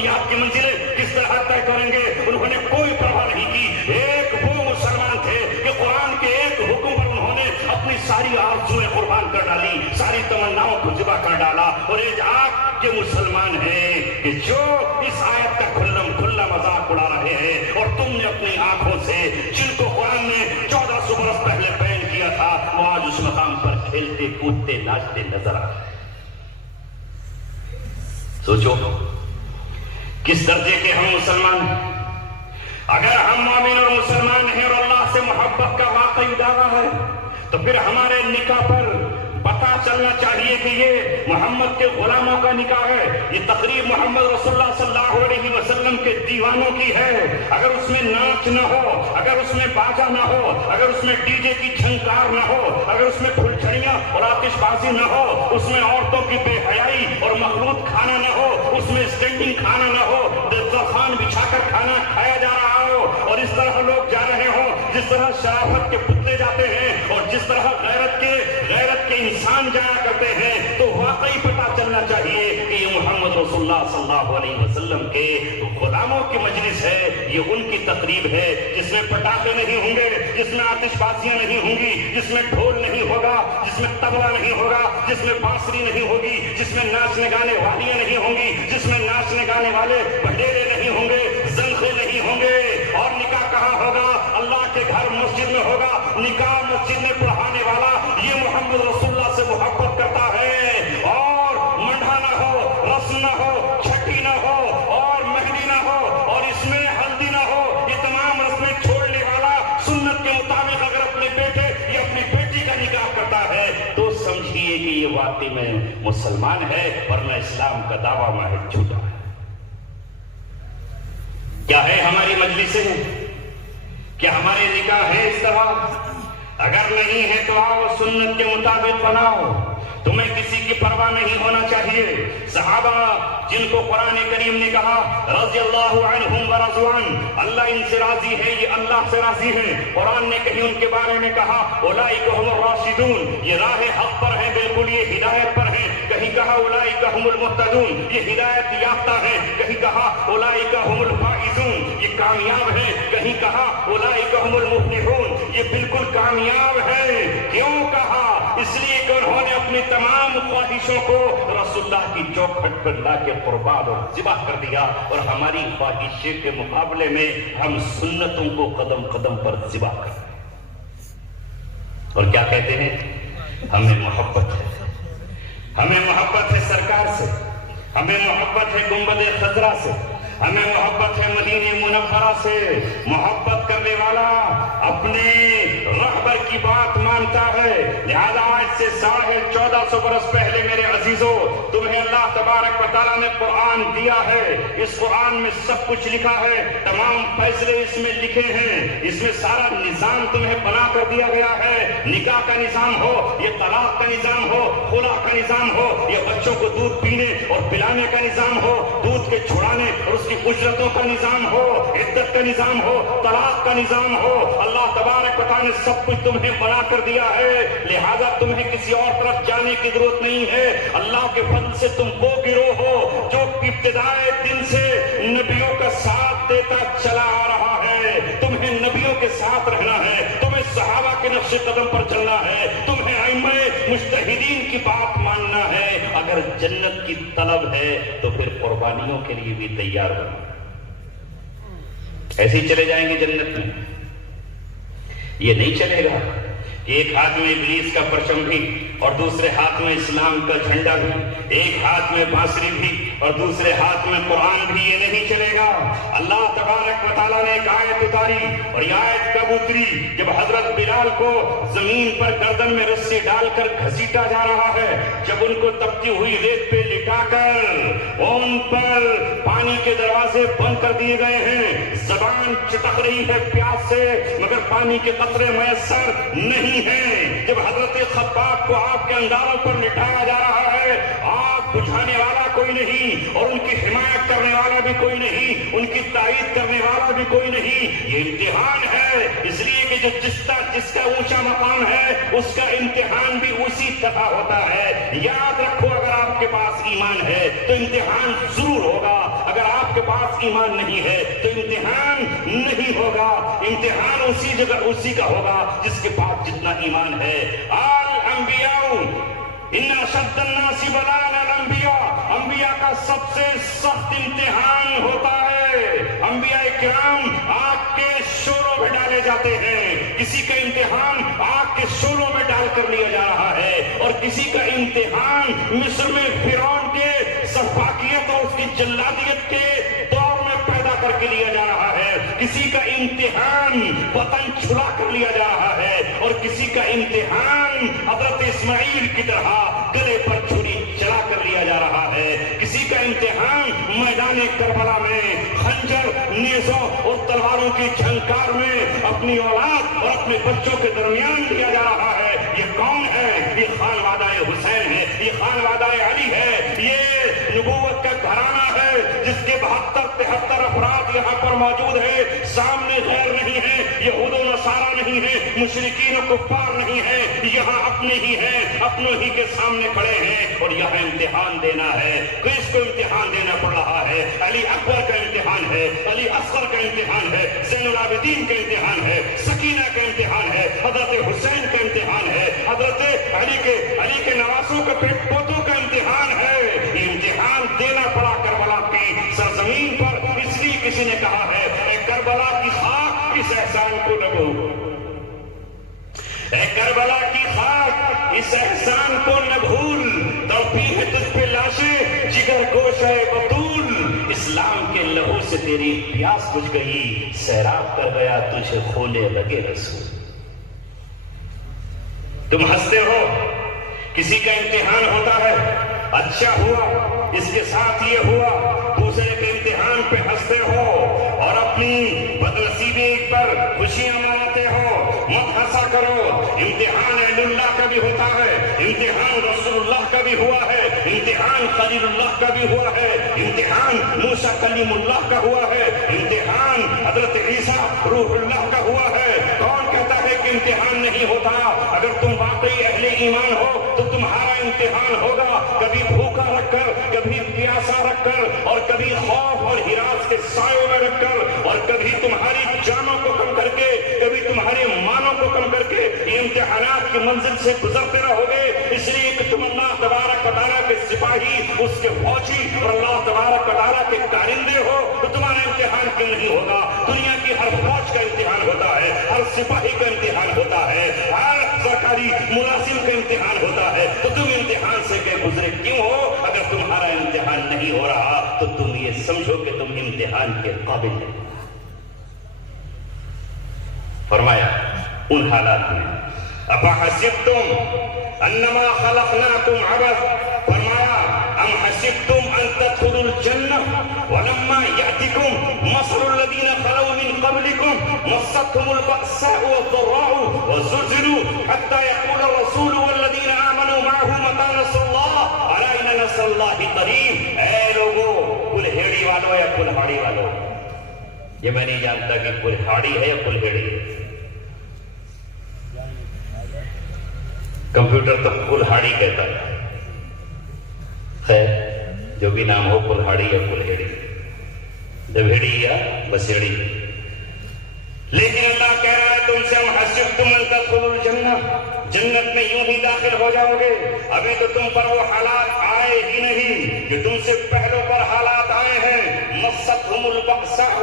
ترقیات کی منزلیں کس طرح طے کریں گے، انہوں نے کوئی پرواہ نہیں کی۔ ایک وہ مسلمان تھے کہ قرآن کے ایک حکم پر انہوں نے اپنی ساری آرزویں قربان کر ڈالی، ساری تمناؤں کو ذبح کر ڈالا، اور یہ آپ کے مسلمان ہیں کہ جو اس آیت کا کھلا مذاق اڑا رہے ہیں، اور تم نے اپنی آنکھوں سے جن کو قرآن نے 1400 برس پہلے بیان کیا تھا، وہ آج اس مقام پر کھیلتے کودتے ناچتے نظر آ رہے ہیں۔ سوچو کس درجے کے ہم مسلمان ہیں۔ اگر ہم مومن اور مسلمان ہیں اور اللہ سے محبت کا واقعی دعویٰ ہے تو پھر ہمارے نکاح پر پتہ چلنا چاہیے کہ یہ محمد کے غلاموں کا نکاح ہے، یہ تقریب محمد رسول اللہ صلی اللہ علیہ وسلم کے دیوانوں کی ہے۔ اگر اس میں ناچ نہ ہو، اگر اس میں باجا نہ ہو، اگر اس میں ڈی جے کی جھنکار نہ ہو، اگر اس میں پھلجھڑیاں اور آتش بازی نہ ہو، اس میں عورتوں کی بے حیائی اور مخلوط کھانا نہ ہو، اس میں اسٹینڈنگ کھانا نہ ہو، دسترخوان بچھا کر کھانا کھایا جا رہا ہو، اور اس طرح لوگ جا رہے ہوں جس طرح شرافت کے پتلے جاتے ہیں اور جس طرح غیرت کے انسان جایا کرتے ہیں، تو واقعی پتہ چلنا چاہیے کہ یہ محمد رسول اللہ صلی اللہ علیہ وسلم کے غلاموں کی مجلس ہے، یہ ان کی تقریب ہے جس میں پٹاخے نہیں ہوں گے، جس میں آتش بازیاں نہیں ہوں گی، جس میں ڈھول نہیں ہوگا، جس میں طبلہ نہیں ہوگا، جس میں بانسری نہیں ہوگی، جس میں ناچنے گانے والیاں نہیں ہوں گی، جس میں ناچنے گانے والے بھنڈیرے نہیں ہوں گے، زنخے نہیں ہوں گے۔ اور نکاح کہاں ہوگا؟ اللہ کے گھر مسجد میں ہوگا۔ نکاح مسجد میں پڑھانے والا یہ محمد رسول اللہ سے محبت کرتا ہے، اور منڈھا نہ ہو، رسم نہ ہو، چھٹی نہ ہو، اور مہندی نہ ہو، اور اس میں ہلدی نہ ہو، یہ تمام رسمیں چھوڑنے والا سنت کے مطابق اگر اپنے بیٹے یا اپنی بیٹی کا نکاح کرتا ہے تو سمجھیے کہ یہ واقعی میں مسلمان ہے، ورنہ اسلام کا دعویٰ محض جھوٹا ہے۔ کیا ہے ہماری مجلسیں؟ کیا ہمارے نکاح ہے اس طرح؟ اگر نہیں ہے تو آؤ سنت کے مطابق بناؤ، تمہیں کسی کی پرواہ نہیں ہونا چاہیے۔ صحابہ جن کو قرآن کریم نے کہا رضی اللہ عنہم ورضوا عنہ، اللہ ان سے راضی ہے، یہ اللہ سے راضی ہے۔ قرآن نے کہیں ان کے بارے میں کہا اولئک هم الراشدون، یہ راہ حق پر ہیں، بالکل یہ ہدایت پر ہیں۔ کہیں کہا اولئک هم المهتدون، یہ ہدایت یافتہ ہیں۔ کہیں کہا اولئک هم الفائزون، یہ کامیاب ہیں۔ کہیں کہا اولئک هم المفلحون، یہ بالکل کامیاب ہے۔ کیوں کہا؟ اس لیے کہ انہوں نے اپنی تمام خواہشوں کو رسول اللہ کی چوکھٹ پر لا کے قربان اور ذبح کر دیا، اور ہماری خواہشیں کے مقابلے میں ہم سنتوں کو قدم قدم پر ذبح کر دیں۔ اور کیا کہتے ہیں؟ ہمیں محبت ہے، ہمیں محبت ہے سرکار سے، ہمیں محبت ہے گنبد خضرا سے، ہمیں محبت ہے مدینہ منورہ سے۔ محبت کرنے والا اپنے رہبر کی بات مانتا ہے، لہذا آج سے 1450 برس پہلے میرے عزیزوں تمہیں اللہ تبارک و تعالیٰ نے قرآن دیا ہے۔ اس قرآن میں سب کچھ لکھا ہے، تمام فیصلے اس میں لکھے ہیں، اس میں سارا نظام تمہیں بنا کر دیا گیا ہے۔ نکاح کا نظام ہو، یہ طلاق کا نظام ہو، خلا کا نظام ہو، یہ بچوں کو دودھ پینے اور پلانے کا نظام ہو، دودھ کے چھڑانے اور اس کی اجرتوں کا نظام ہو، عدت کا نظام ہو، طلاق کا نظام ہو، اللہ تبارک و تعالیٰ نے سب کچھ تمہیں بنا کر دیا ہے۔ لہذا تمہیں کسی اور طرف جانے کی ضرورت نہیں ہے۔ اللہ کے فضل سے تم وہ گروہ ہو جو ابتدائے دن سے نبیوں کا ساتھ دیتا چلا آ رہا ہے۔ تمہیں نبیوں کے ساتھ رہنا ہے، تمہیں صحابہ کے نقش قدم پر چلنا ہے، تمہیں ائمہ مجتہدین کی بات ماننا ہے۔ اگر جنت کی طلب ہے تو پھر قربانیوں کے لیے بھی تیار بنو۔ ایسے ہی چلے جائیں گے جنت میں؟ یہ نہیں چلے گا کہ ایک ہاتھ میں ابلیس کا پرچم بھی اور دوسرے ہاتھ میں اسلام کا جھنڈا بھی، ایک ہاتھ میں بانسری بھی اور دوسرے ہاتھ میں قرآن بھی، یہ نہیں چلے گا۔ اللہ تبارک و تعالیٰ نے ایک آیت اتاری، اور یہ آیت کب اتری؟ جب حضرت بلال کو زمین پر گردن میں رسی ڈال کر گھسیٹا جا رہا ہے، جب ان کو تپتی ہوئی ریت پہ لٹا کر ان پر پانی کے دروازے بند کر دیے گئے ہیں، زبان چٹک رہی ہے پیاس سے مگر پانی کے قطرے میسر نہیں ہیں، جب حضرت خباب کو آپ کے انداروں پر لٹایا جا رہا ہے، آپ بجھانے والا کوئی نہیں اور ان کی حمایت کرنے والا بھی کوئی نہیں، ان کی تائید کرنے والا بھی کوئی نہیں۔ یہ امتحان ہے، اس لیے کہ جو جس کا اونچا مقام ہے اس کا امتحان بھی اسی طرح ہوتا ہے۔ یاد رکھو، اگر آپ کے پاس ایمان ہے تو امتحان ضرور ہوگا، اگر آپ کے پاس ایمان نہیں ہے تو امتحان نہیں ہوگا۔ امتحان اسی جگہ اسی کا ہوگا جس کے پاس جتنا ایمان ہے۔ الانبیاء ان اشد الناس بلاء الانبیاء، انبیاء کا سب سے سخت امتحان ہوتا ہے۔ انبیاء کرام آگ کے شعلوں میں ڈالے جاتے ہیں، کسی کا امتحان آگ کے شعلوں میں ڈال کر لیا جا رہا ہے، اور کسی کا امتحان مصر میں فرعون کے سفاکیت اور اس کی جلادیت کے دور میں پیدا کر کے لیا جا رہا ہے، کسی کا امتحان وطن چھڑا کر لیا جا رہا ہے، اور کسی کا امتحان حضرت اسماعیل کی طرح گلے پر چھری چلا کر لیا جا رہا ہے، کسی کا امتحان میدان کربلا میں خنجر، نیزوں اور تلواروں کی جھنکار میں اپنی اولاد اور اپنے بچوں کے درمیان لیا جا رہا ہے۔ یہ کون ہے؟ یہ خانوادہ حسین ہے، یہ خانوادہ علی ہے، یہ نبوت کا گھرانہ ہے جس کے 72-73 افراد یہاں پر موجود ہیں۔ سامنے غیر نہیں ہے، یہود و نصارہ نہیں ہے، مشرکین و کفار نہیں ہے، یہاں اپنے ہی ہیں، اپنوں ہی کے سامنے کھڑے ہیں، اور یہاں امتحان دینا ہے۔ کس کو امتحان دینا پڑ رہا ہے؟ علی اکبر کا امتحان ہے، علی اصغر کا امتحان ہے، زین العابدین کا امتحان ہے، سکینہ کا امتحان ہے، حضرت حسین کا امتحان ہے، حضرت علی کے نواسوں کے پیٹ پوتوں کا امتحان ہے۔ یہ امتحان دینا پڑا کربلا کی سرزمین پر، اس لیے کسی نے کہا ہے اے کربلا کی خاک اس احسان کو نہ بھول، اے کربلا کی خاک اس احسان کو نہ بھول، تڑپی ہے تجھ پہ لاشیں جگر گوشہ بطول، اسلام کے لہو سے تیری پیاس بجھ گئی، سیراب کر گیا تجھے خونے لگے رسول۔ تم ہنستے ہو، کسی کا امتحان ہوتا ہے، اچھا ہوا اس کے ساتھ یہ ہوا، دوسرے کے امتحان پہ ہنستے ہو اور اپنی بدنصیبی پر خوشیاں مناتے ہو، مت ہنسا کرو۔ امتحان اہل اللہ کا بھی ہوتا ہے، امتحان رسول اللہ کا بھی ہوا ہے، امتحان خلیل اللہ کا بھی ہوا ہے، امتحان موسیٰ کلیم اللہ کا ہوا ہے، امتحان حضرت عیسیٰ روح اللہ کا ہوا ہے۔ کون کہتا ہے کہ امتحان نہیں ہوتا؟ اگر تم واقعی اہل ایمان ہو تو تمہارا امتحان ہوگا، کبھی بھوکا رکھ کر، کبھی پیاسا رکھ کر، اور کبھی خوف اور ہراس کے سایوں میں رکھ کر، اور کبھی تمہاری جانوں کو کم کر کے، کبھی تمہارے مانوں کو کم کر کے یہ امتحانات کی منزل سے گزرتے رہو گے، اس لیے کہ تم اللہ تبارک و تعالیٰ کے سپاہی، اس کے فوجی اور اللہ تبارک و تعالیٰ کے کارندے ہو، تو تمہارا امتحان کیوں نہیں ہوگا؟ دنیا کی ہر فوج کا امتحان ہوتا ہے، ہر سپاہی کا امتحان ہوتا ہے، ہر سرکاری ملازم کا امتحان ہوتا ہے، تو تم امتحان سے کہ گزرے کیوں ہو؟ اگر تمہارا امتحان نہیں ہو رہا تو تم یہ سمجھو کہ تم امتحان کے قابل نہیں۔ فرمایا ان حالات میں افحسبتم انما خلقناکم عبث، فرمایا ام حسبتم ان تدخلوا الجنہ ولما یأتکم مثل الذین خلوا من قبلکم مستهم البأساء والضراء وزلزلوا حتى يقول الرسول والذین آمنوا معه متى نصر اللہ الا ان نصر اللہ قریب۔ اے لوگو، کلہیڑی والو یا کلہاڑی والو، یہ میں نہیں جانتا کہ کلہاڑی ہے یا کلہیڑی ہے، کمپیوٹر تو کلہاڑی کہتا ہے، خیر جو بھی نام ہو، کلہاڑی یا کلہیڑی، ڈبھیڑی یا بسیڑی، لیکن اللہ کہہ رہا ہے تم سے ہم حسبتم ان تدخلوا الجنہ، جنت میں یوں ہی داخل ہو جاؤ گے، ابھی تو تم پر وہ حالات آئے ہی نہیں جو تم سے پہلوں پر حالات آئے ہیں۔ مستہم البأساء،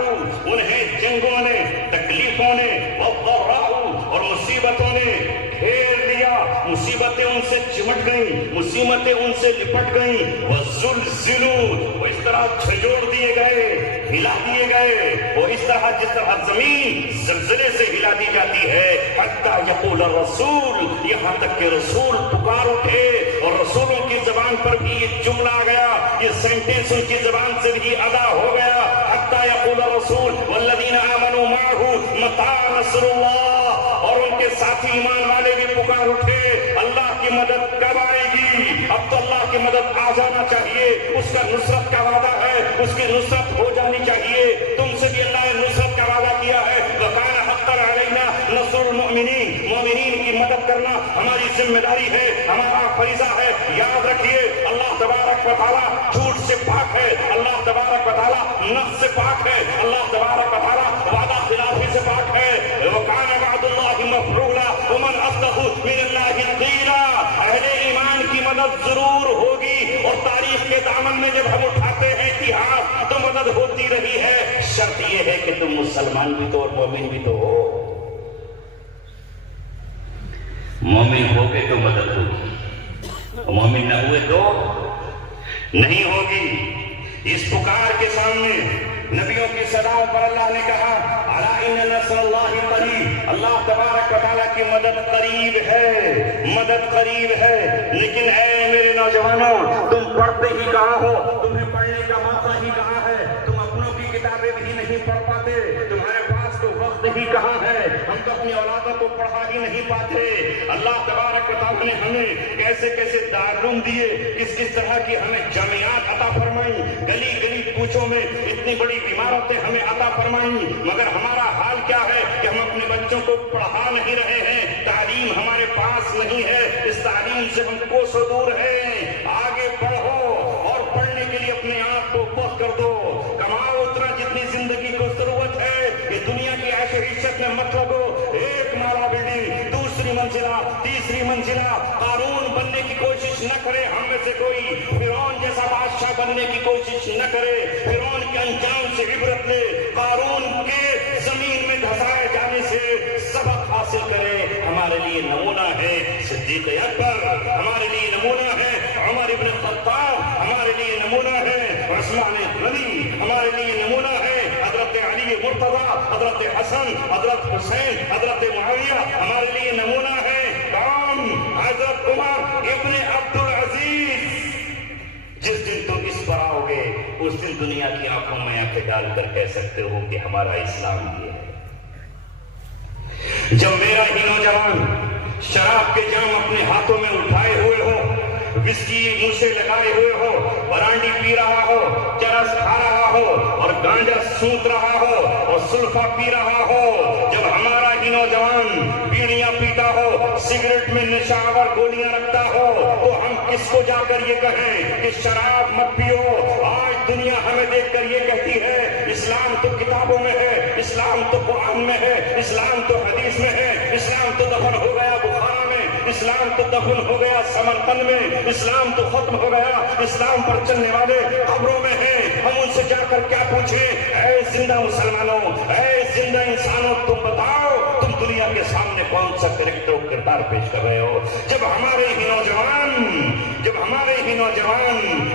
انہیں جنگوں نے، تکلیفوں نے، والضراء، اور مصیبتوں نے گھیر لیا، مصیبتیں ان سے چمٹ گئیں، مصیبتیں ان سے لپٹ گئیں، وزلزلوا، وہ اس طرح جھنجھوڑ دیے گئے، ہلا دیے گئے، وہ اس طرح جس طرح زمین زلزلے سے ہلا دی جاتی ہے، حتی یقول الرسول، یہاں تک کہ رسول پکار اٹھے، اور رسولوں کی زبان پر بھی یہ جملہ آ گیا، یہ سینٹنس ان کی زبان سے بھی ادا ہو گیا، حتی یقول الرسول والذین آمنوا معه متى نصر اللہ، اور ان کے ساتھی ایمان والے بھی پکار اٹھے اللہ کی مدد کب آئے گی؟ اب تو اللہ کی مدد آ جانا چاہیے، اس کا نصرت کا وعدہ ہے، اس کی نصرت ہو جانی چاہیے۔ تم سے بھی اللہ نے نصرت کا وعدہ کیا ہے، وَكَانَ حَقًّا عَلَيْنَا نَصْرُ الْمُؤْمِنِينَ، مومنین کی مدد کرنا ہماری ذمہ داری ہے، ہمارا فریضہ ہے۔ یاد رکھیے اللہ تبارک و تعالیٰ جھوٹ سے پاک ہے، اللہ تبارک و تعالیٰ نفس سے پاک ہے، اللہ تبارک و تعالیٰ وعدہ خلافی سے پاک ہے۔ وَكَانَ وَعْدُ اللَّهِ مَفْعُولًا وَمَنْ أَصْدَقُ مِنَ اللَّهِ قِيلًا۔ اہل ایمان کی مدد ضرور ہوگی، اور تاریخ کے دامن میں جب ہم اٹھاتے ہیں اتحاد تو مدد ہوتی رہی ہے۔ شرط یہ ہے کہ تم مسلمان بھی تو اور مومن بھی تو ہو۔ مومن ہو کے تو مدد ہوگی، مومن نہ ہوئے تو نہیں ہوگی۔ اس پکار کے سامنے نبیوں کی صداؤں پر اللہ نے کہا الا ان نصر اللہ قریب، اللہ تبارک و تعالیٰ کی مدد قریب ہے، مدد قریب ہے۔ لیکن اے میرے نوجوانوں، تم پڑھتے ہی کہاں ہو؟ تمہیں پڑھنے کا موقع ہی کہاں ہے؟ تم اپنوں کی کتابیں بھی نہیں پڑھ پاتے، تمہارے پاس تو وقت ہی کہاں ہے؟ ہم تو اپنی اولادوں کو پڑھا ہی نہیں پاتے۔ اللہ تبارک و تعالیٰ نے ہمیں کیسے کیسے دارالعلوم دیے، کس کس طرح کی ہمیں جامعات عطا فرمائی، گلی گلی کوچوں میں اتنی بڑی عمارتیں ہمیں عطا فرمائیں، مگر ہمارا حال کیا ہے کہ ہم اپنے بچوں کو پڑھا نہیں رہے ہیں، تعلیم ہمارے پاس نہیں ہے، اس تعلیم سے ہم کوسوں دور ہیں۔ آگے بڑھو اور پڑھنے کے لیے اپنے آپ کو وقف کر دو، کماؤ اتنا جتنی زندگی کو ضرورت ہے، یہ دنیا کی عیش و عشرت میں مت لگو۔ ایک مالا بلڈنگ، دوسری منزلہ، تیسری منزلہ، قارون بننے کی کوشش نہ کرے ہم میں سے کوئی، فرعون جیسا بادشاہ بننے کی کوشش نہ کرے، فرعون کے انجام سے عبرت لے، قارون کے زمین میں دھسائے جانے سے سبق حاصل کرے۔ ہمارے لیے نمونہ ہے صدیق اکبر، ہمارے لیے نمونہ ہے عمر ابن خطاب، ہمارے لیے نمونہ ہے عثمان غنی، ہمارے لیے نمونہ ہے حضرت علی مرتضی، حضرت حسن، حضرت حسین، حضرت معاویہ، ہمارے لیے نمونہ ہے کون؟ حضرت عمر ابن عبدالعزیز۔ جس دن تم اس پر آؤ گے اس دن دنیا کی آنکھوں میں آنکھیں ڈال کر کہہ سکتے ہو کہ ہمارا اسلام یہ ہے۔ جب میرا ہی نوجوان شراب کے جام اپنے ہاتھوں میں اٹھائے ہوئے ہو، وسکی منہ سے لگائے ہوئے ہو، برانڈی پی رہا ہو، چرس کھا رہا ہو اور گانجا سونت رہا ہو اور سلفا پی رہا ہو، جب ہمارا ہی نوجوان بیڑیاں پیتا ہو، سگریٹ میں نشاور گولیاں رکھتا ہو، تو ہم کس کو جا کر یہ کہیں کہ شراب مت پیو؟ آج دنیا ہمیں دیکھ کر یہ کہتی ہے اسلام تو کتابوں میں ہے، اسلام تو قرآن میں ہے، اسلام تو حدیث میں ہے، اسلام تو دفن ہو گیا بخارا میں، اسلام تو دفن ہو گیا سمرقند میں، اسلام تو ختم ہو گیا اسلام پر چلنے والے قبروں میں ہے۔ ہم ان سے جا کر کیا پوچھیں؟ اے زندہ مسلمانوں، اے زندہ انسانوں، تم بتاؤ تم دنیا کے سامنے کون سا کریکٹر و کردار پیش کر رہے ہو؟ جب ہمارے ہی نوجوان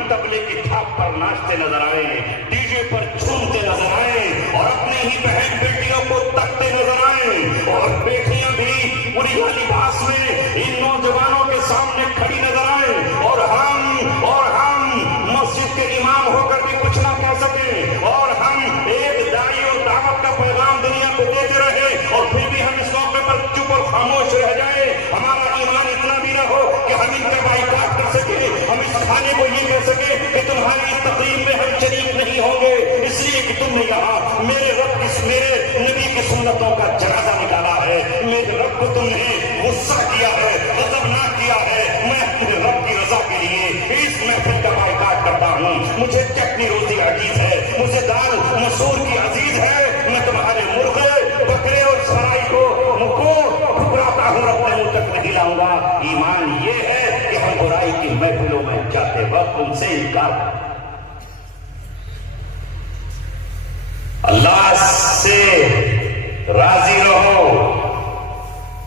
تبلے کی تھاپ پر ناچتے نظر آئے، ڈی جے پر جھومتے نظر آئے اور اپنی ہی بہن بیٹیوں کو تکتے نظر آئے، اور بیٹیاں بھی پوری لباس میں ان نوجوانوں کے سامنے کھڑی نظر آئے، اور ہم مسجد کے امام ہو کر بھی کچھ نہ کہہ سکیں، اور ہم ایک داعی اور دعوت کا پیغام دنیا کو دیتے رہے اور پھر بھی ہم اس موقع پر چپ اور خاموش رہ جائے۔ ہمارا ایمان اتنا بھی نہ ہو کہ ہم ان کا بائیکاٹ کر سکے، ہم اس کھانے کو یہ کہہ سکے کہ تمہاری تقریب میں ہم شریک نہیں ہوں گے اس لیے کہ تم نے یہاں میرے نبی کی سنتوں کا جنازہ نکالا ہے، میرے رب کو تم نے غصہ کیا ہے، غضب نہ کیا ہے۔ میں اپنے رب کی رضا کے لیے اس محفل کا بائیکاٹ کرتا ہوں۔ مجھے چٹنی روٹی عزیز ہے، مجھے دال مسور کی عزیز ہے، میں تمہارے مرغے بکرے اور سرائی کو ٹھکراتا ہوں، اپنے منہ تک نہیں لاؤں گا۔ ایمان یہ ہے کہ ہم برائی کی محفلوں میں جاتے وقت ان سے انکار کریں۔ اللہ سے راضی رہو۔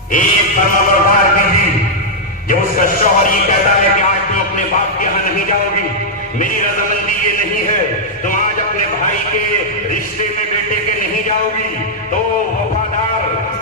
ایک فرمانبردار بیوی جب اس کا شوہر یہ کہتا ہے کہ آج تم اپنے باپ کے یہاں نہیں جاؤ گی، میری رضامندی یہ نہیں ہے، تم آج اپنے بھائی کے رشتے میں بیٹے کے نہیں جاؤ گی، تو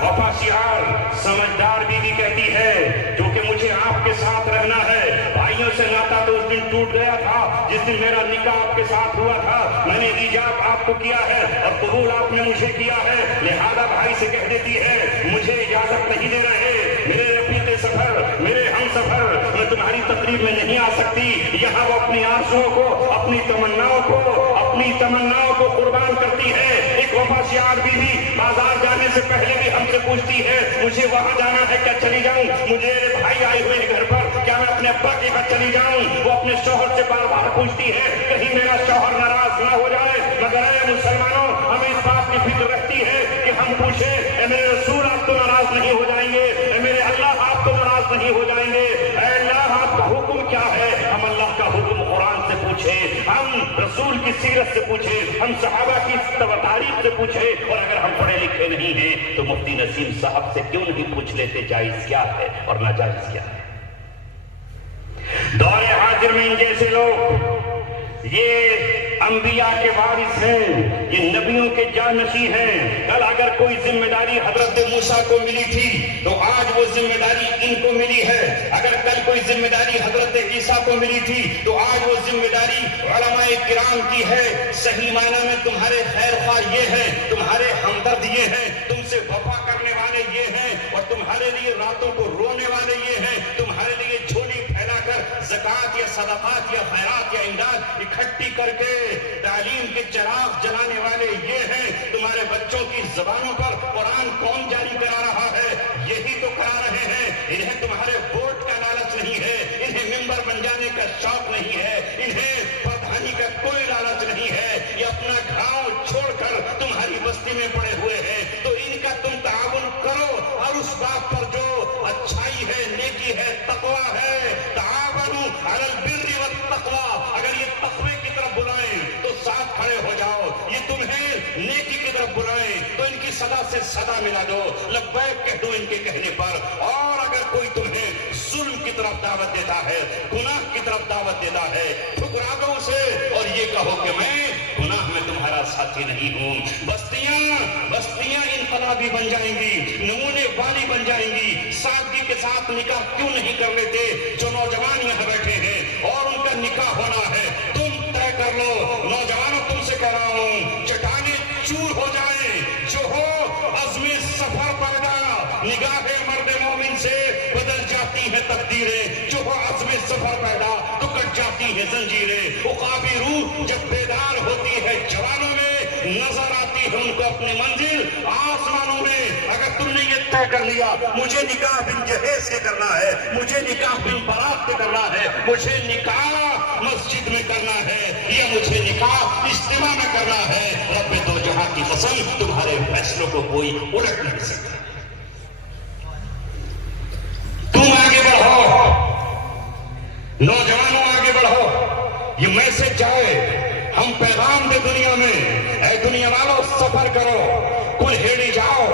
وفا شعار سمجھدار بیوی کہتی ہے جو کہ مجھے آپ کے ساتھ رہنا ہے۔ بھائیوں سے ناتا تو اس دن ٹوٹ گیا تھا جس دن میرا نکاح آپ کے ساتھ ہوا تھا، میں نے ایجاب آپ کو کیا ہے اور قبول آپ نے مجھے کیا ہے، لہذا بھائی سے کہہ دیتی ہے مجھے اجازت نہیں دے رہے، میرے رفیق سفر، میرے ہم سفر، میں تمہاری تقریب ترتیب میں نہیں آ سکتی. یہاں وہ اپنی آرزوؤں کو، اپنی تمناؤں کو قربان کرتی ہے. ایک وفاشیار بیوی بازار جانے سے پہلے بھی ہم سے پوچھتی ہے مجھے وہاں جانا ہے کیا چلی جاؤں؟ مجھے بھائی آئے ہوئے گھر پر کیا میں اپنے ابا کے گھر چلی جاؤں؟ وہ اپنے شوہر سے بار بار پوچھتی ہے کہیں میرا شوہر ناراض نہ ہو جائے. مگر اے مسلمانوں، ہمیں اس بات کی فکر رہتی ہے کہ ہم پوچھیں اے میرے رسول آپ تو ناراض نہیں ہو جائیں گے، اے میرے اللہ آپ تو ناراض نہیں ہو جائیں گے، اے اللہ آپ کا حکم کیا ہے؟ ہم اللہ کا حکم قرآن سے پوچھیں، ہم رسول کی سیرت سے پوچھیں، ہم صحابہ کی تاریخ سے پوچھیں. اور اگر ہم پڑھے لکھے نہیں ہیں تو مفتی نسیم صاحب سے کیوں نہیں پوچھ لیتے جائز کیا ہے اور ناجائز کیا ہے؟ دور حاضر میں ان جیسے لوگ یہ انبیاء کے وارث ہیں، یہ نبیوں کے جانشی ہیں. کل اگر کوئی ذمہ داری حضرت موسیٰ کو ملی تھی تو آج وہ ذمہ داری ان کو ملی ہے. اگر کل کوئی ذمہ داری حضرت عیسیٰ کو ملی تھی تو آج وہ ذمہ داری علماء کرام کی ہے. صحیح معنی میں تمہارے خیر خواہ یہ ہیں، تمہارے ہمدرد یہ ہیں، تم سے وفا کرنے والے یہ ہیں، اور تمہارے لیے راتوں کو رونے والے یہ ہیں، تمہارے لیے جھولی پھیلا کر زکوٰۃ یا صدقات یا خیرات یا امداد اکٹھی کر کے تعلیم کے چراغ جلانے والے یہ ہیں. تمہارے بچوں کی زبانوں پر قرآن کون جاری کرا رہا ہے؟ یہی تو کرا رہے ہیں. انہیں تمہارے ووٹ کا لالچ نہیں ہے، انہیں ممبر بن جانے کا شوق نہیں ہے، انہیں پردھانی کا کوئی لالچ نہیں ہے. یہ اپنا گھاؤ چھوڑ کر تمہاری بستی میں پڑے ہوئے ہیں. تو ان کا تم تعاون کرو، اور اس بات پر جو اچھائی ہے، نیکی ہے، تقویٰ ہے. تعاونوا علی البر والتقویٰ. اگر یہ تقوی کی طرف بلائیں تو ساتھ کھڑے ہو جاؤ، یہ تمہیں نیکی کی طرف بلائیں تو ان کی صدا سے صدا ملا دو، لبیک کہہ دو ان کے کہنے پر. اور اگر کوئی تمہیں ظلم کی طرف دعوت دیتا ہے، گناہ کی طرف دعوت دیتا ہے، ٹھکرا دو اسے اور یہ کہو کہ میں گناہ میں تمہارا ساتھی نہیں ہوں. بستیاں انقلابی بن جائیں گی، نمونے والی بن جائیں گی. سادگی کے ساتھ نکاح کیوں نہیں کر لیتے؟ جو نوجوان یہاں بیٹھے ہیں اور ان کا نکاح ہونا ہے، تم طے کر لو. نوجوانوں تم سے کہہ رہا ہوں، چٹانیں چور ہو جائیں جو ہو عزم سفر پیدا. نگاہ مرد مومن سے بدل جاتی ہے تقدیریں، جو ہو عزم سفر پیدا تو کٹ جاتی ہے زنجیریں. عقابی روح جب بیدار ہوتی ہے جوانوں میں، نظر آتی ہے ان کو اپنی منزل آسمانوں میں. اگر تم نے یہ طے کر لیا مجھے نکاح بن جہیز سے کرنا ہے، مجھے نکاح بن بارات سے کرنا ہے، مجھے نکاح مسجد میں کرنا ہے، یا مجھے نکاح اجتماع میں کرنا ہے، رب دو جہاں کی قسم تمہارے فیصلوں کو کوئی الٹ نہیں سکتا. تم آگے بڑھو، نوجوانوں آگے بڑھو. یہ میسج جائے، ہم پیغام دے دنیا میں، اے دنیا والوں سفر کرو، کل ہیڑی جاؤ،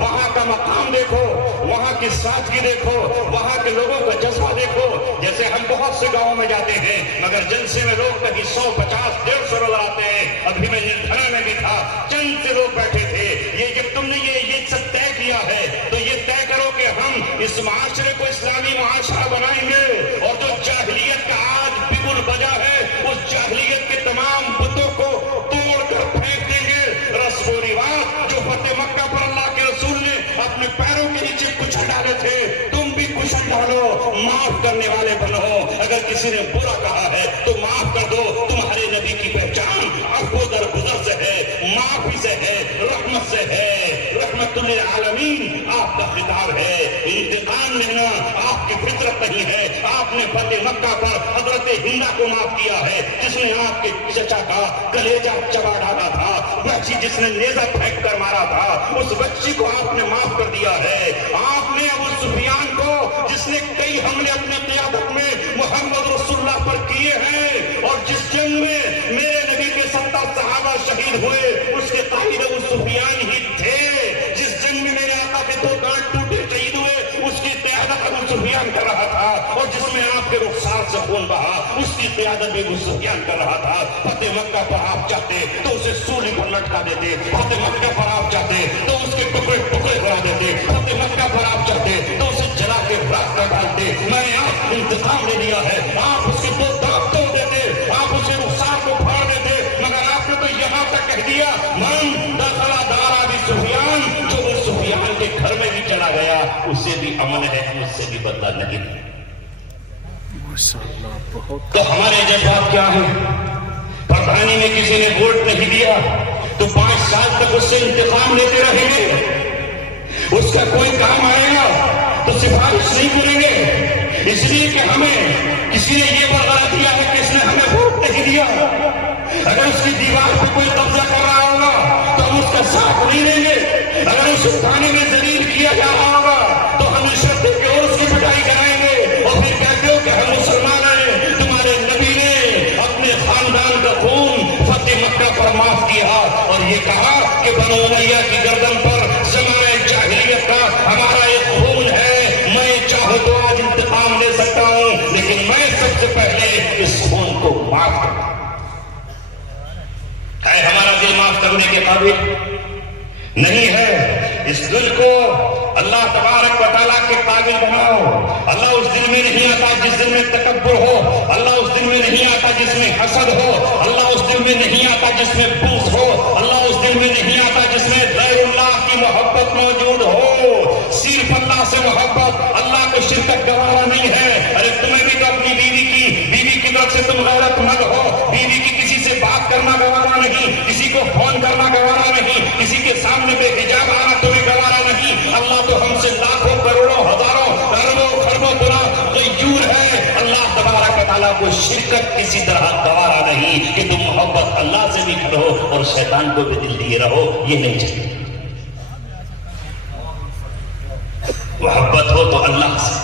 وہاں کا مقام دیکھو، وہاں کی سادگی دیکھو، وہاں کے لوگوں کا جذبہ دیکھو. جیسے ہم بہت سے گاؤں میں جاتے ہیں مگر جلسے میں لوگ کہیں 100 50 150 لوگ آتے ہیں. ابھی میں نربھرا میں بھی تھا، چند سے لوگ بیٹھے تھے. یہ جب تم نے یہ سب طے کیا ہے تو یہ طے کرو کہ ہم اس معاشرے کو اسلامی معاشرہ بنائیں گے، اور جو جاہلیت کا آج بگل بجا ہے اس جاہلیت کے تمام بتوں کو توڑ کر پھینک دیں گے. رسم و رواج جو فتح مکہ پر اللہ کے رسول نے اپنے پیروں کے نیچے کچل ڈالے تھے، تم بھی کچل ڈالو. معاف کرنے والے بنو. اگر کسی نے برا کہا ہے تو معاف کر دو. تمہارے نبی کی پہچان عفو درگزر سے ہے، معافی سے ہے، رحمت سے ہے. رحمت للعالمین آپ کا خطاب ہے، انتقام لینا آپ کی فطرت نہیں ہے. آپ نے فتح مکہ پر حضرت ہندا کو معاف کیا ہے، جس نے آپ کے چچا کا کلیجہ چبا ڈالا تھا. بچی جس نے نیزہ پھینک کر مارا تھا، اس بچی کو آپ نے معاف کر دیا ہے. آپ نے ابو سفیان کو جس نے کئی حملے اپنے قیادت میں محمد رسول اللہ پر کیے ہیں، اور جس جنگ میں میرے نبی کے 70 صحابہ شہید ہوئے اس کے قائد ابو سفیان ہی تھے. جس جنگ میں میرے آقا کے 2 گانٹ ٹوٹے شہید ہوئے اس کی قیادت ابو سفیان کر رہا تھا، اور جس میں آپ کے رخسار سے خون بہا اس کی قیادت بھی ابو سفیان کر رہا تھا. فتح مکہ پر آپ چاہتے تو اسے سولی پر لٹکا دیتے، فتح مکہ پر آپ چاہتے تو اس کے ٹکڑے ٹکڑے کرا دیتے، فتح مکہ پر آپ چاہتے تو اسے جلا کے راکھ کر ڈالتے. میں نے آپ انتظام لے لیا ہے، آپ اس کے 2 دانت توڑ دیتے، آپ اسے رخسار کو پھاڑ دیتے. مگر آپ نے تو یہاں تک کہہ دیا من دخل دار ابی سفیان، جو وہ سفیان کے گھر میں بھی چلا گیا اس سے بھی امن ہے، اس سے بھی بدلہ نہیں. تو ہمارے جذبات کیا ہیں؟ پردھانی میں کسی نے ووٹ نہیں دیا تو 5 سال تک اس سے انتقام لیتے رہیں گے، اس کا کوئی کام آئے گا تو سفارش نہیں کریں گے، اس لیے کہ ہمیں کسی نے یہ برغلہ دیا ہے کہ اس نے ہمیں ووٹ نہیں دیا۔ اگر اس کی دیوار پہ کوئی قبضہ کر رہا ہوگا تو ہم اس کا ساتھ نہیں لیں گے، اگر اس تھانے میں ذلیل کیا جا رہا ہوگا تو ہم رشوت دے کے اور اس کی پٹائی کرائیں گے، اور پھر کہتے ہو کہ ہم مسلمان ہیں، تمہارے نبی نے اپنے خاندان کا خون فتح مکہ پر معاف کیا اور یہ کہا کہ بنو امیہ کی گردن پر زمانہ جاہلیت کا ہمارا ایک خون ہے، میں چاہوں تو آج انتقام لے سکتا ہوں، لیکن میں سب سے پہلے اس خون کو معاف کروں۔ ہے ہمارا دل معاف کرنے کے قابل نہیں ہے، اس دل کو اللہ تبارک و تعالیٰ کے قابل بناؤ۔ اللہ اس دل میں نہیں آتا جس دل میں تکبر ہو، اللہ اس دل میں نہیں آتا جس میں حسد ہو، اللہ اس دل میں نہیں آتا جس میں بغض ہو، اللہ اس دل میں نہیں آتا جس میں غیر اللہ کی محبت موجود ہو۔ صرف اللہ سے محبت، اللہ کو شرکت گوارا نہیں ہے۔ ارے تمہیں بھی تو اپنی بیوی کی طرف سے تم غیرت مند ہو، بیوی کی کسی سے بات کرنا گوارا نہیں، کسی کو فون کرنا گوارا نہیں، کسی کے سامنے بے حجاب آنا تمہیں گوارا نہیں۔ اللہ تو ہم سے لاکھوں کروڑوں ہزاروں اربوں خربوں گنا غیور ہے۔ اللہ تبارک و تعالیٰ کو شرکت کسی طرح گوارا نہیں کہ تم محبت اللہ سے بھی کرو اور شیطان کو بھی دل دیے رہو، یہ نہیں چاہیے۔ محبت ہو تو اللہ سے،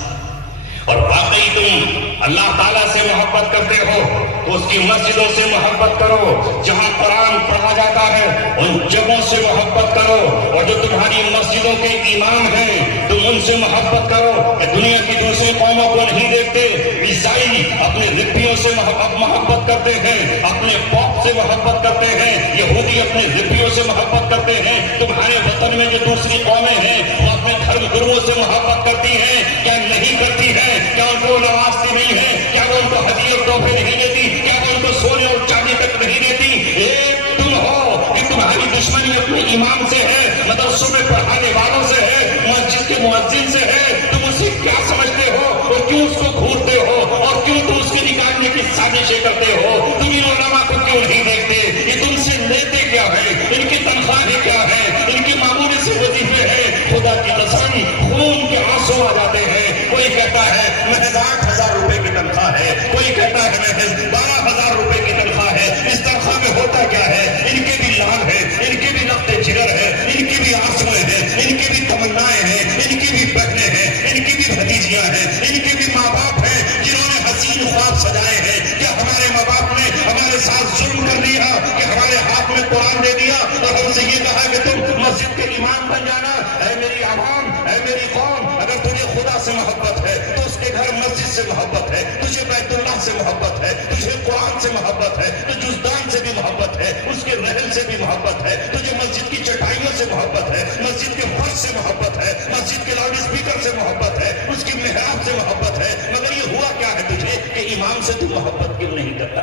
اور واقعی تم اللہ تعالیٰ سے محبت کرتے ہو تو اس کی مسجدوں سے محبت کرو، جہاں قرآن پڑھا جاتا ہے ان جگہوں سے محبت کرو، اور جو تمہاری مسجدوں کے امام ہیں تم ان سے محبت کرو۔ کہ دنیا کی دوسری قوموں کو نہیں دیکھتے، عیسائی اپنے ربیوں سے محبت کرتے ہیں، اپنے پوپ سے محبت کرتے ہیں، یہودی اپنے ربیوں سے محبت کرتے ہیں۔ تمہارے وطن میں جو دوسری قومیں ہیں وہ اپنے دھرم گروؤں سے محبت کرتی ہیں، کیا نہیں کرتی ہے؟ کیا ان کو نوازتی نہیں ہے؟ کیا وہ ان کو ہدیے اور تحفے نہیں دیتی؟ کیا وہ ان کو سونے اور چاندی تک نہیں دیتی؟ ایک تم ہو کہ تمہاری دشمنی اپنے امام سے ہے، مدرسوں میں پڑھانے والوں سے ہے، مسجد کے مؤذن سے ہے۔ تم اسے کیا سمجھتے ہو اور کیوں اس کو گھورتے ہو اور کیوں تم اس کے نکالنے کی سازشیں کرتے ہو؟ تم ان علماء کو کیوں نہیں دیکھتے؟ یہ تم سے لیتے کیا ہے؟ ان کی تنخواہیں کیا ہے؟ ان کی معمولی سے وظیفے ہیں۔ خدا کی قسم خون کے آنسو آ جاتے ہیں۔ کوئی کہتا ہے محض 8,000 روپے کی تنخواہ ہے، کوئی کہتا ہے محض 12,000 روپے کی تنخواہ ہے۔ اس تنخواہ میں ہوتا کیا ہے؟ ان کے بھی لال ہے، ان کے بھی لخت جگر ہے، ان کی بھی آنسویں ہیں، ان کی بھی تمنائیں ہیں، ان کی بھی بہنیں ہیں، ان کی بھی بھتیجیاں ہیں، ان کے بھی ماں باپ ہیں جنہوں نے حسین خواب سجائے ہیں۔ کیا ہمارے ماں باپ نے ہمارے ساتھ ظلم کر دیا کہ ہمارے ہاتھ میں قرآن دے دیا اور ہم سے یہ کہا کہ تم مسجد کے امام بن جانا؟ اے میری عوام، اے میری قوم، اگر تجھے خدا سے محبت ہے تو اس کے گھر مسجد سے محبت ہے، تجھے بیت اللہ سے محبت ہے، تجھے قرآن سے محبت ہے، تو جزدان سے بھی محبت ہے، اس کے رحل سے بھی محبت ہے، تجھے مسجد کی چٹائیوں سے محبت ہے، مسجد کے فرش سے محبت ہے، مسجد کے لاؤڈ اسپیکر سے محبت ہے، اس کی محراب سے محبت ہے۔ مگر یہ ہوا کیا ہے تجھے کہ امام سے تو محبت کیوں نہیں کرتا؟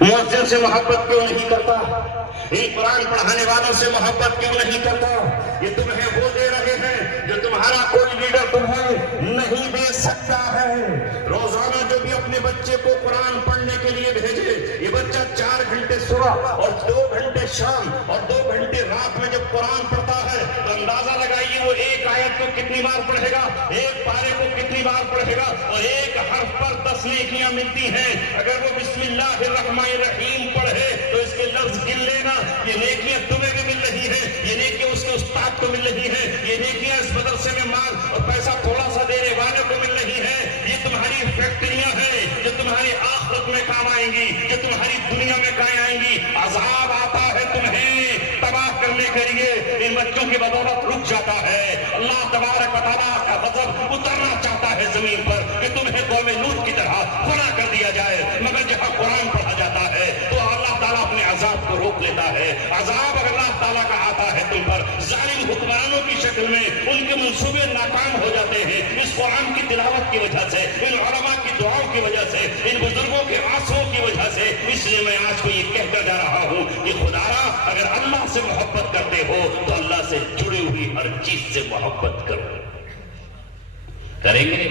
مؤذن سے محبت کیوں نہیں کرتا؟ ان قرآن پڑھانے والوں سے محبت کیوں نہیں کرتا؟ یہ تمہیں وہ دے رہے ہیں جو تمہارا کوئی لیڈر تمہیں نہیں دے سکتا ہے۔ روزانہ جو بھی اپنے بچے کو قرآن پڑھنے کے لیے بھیجے، یہ بچہ 4 گھنٹے صبح اور 2 گھنٹے شام اور 2 گھنٹے رات میں جب قرآن پڑھتا ہے تو اندازہ لگائیے وہ ایک آیت کو کتنی بار پڑھے گا، ایک پارے کو کتنی بار پڑھے گا، اور ایک حرف پر 10 نیکیاں ملتی ہیں۔ اگر وہ بسم اللہ الرحمن الرحیم پڑھے تو اس کے لفظ گن لینا، یہ نیکیاں تمہیں بھی مل رہی ہیں، یہ نیکیاں اس کے استاد کو مل رہی ہیں، یہ نیکیاں اس مدرسے میں مال اور پیسہ تھوڑا سا دینے والوں کو مل رہی ہیں۔ یہ تمہاری فیکٹریاں ہیں جو تمہاری آخرت میں کام آئیں گی، جو تمہاری دنیا میں کام آئیں گی۔ عذاب آتا ہے تمہیں تباہ کرنے کے لیے، ان بچوں کی بدولت رک جاتا ہے۔ اللہ تبارک و تعالیٰ کا غضب اترنا چاہتا ہے زمین پر کہ تمہیں قوم لوط کی طرح فنا کر دیا جائے، مگر جہاں قرآن پڑھا جاتا ہے تو اللہ تعالیٰ اپنے عذاب کو روک لیتا ہے۔ عذاب اگر اللہ تعالیٰ کا آتا ہے تم پر ظالم حکمرانوں کی شکل میں، ان کے منصوبے ناکام ہو جاتے ہیں اس قرآن کی تلاوت کی وجہ سے، ان علماء کی دعاؤں کی وجہ سے، ان بزرگوں کے آنسوؤں کی وجہ سے۔ اس لیے میں آج کو یہ کہہ کر جا رہا ہوں کہ خدایا اگر اللہ سے محبت کرتے ہو تو اللہ سے جڑی ہوئی ہر چیز سے محبت کرو۔ کریں گے؟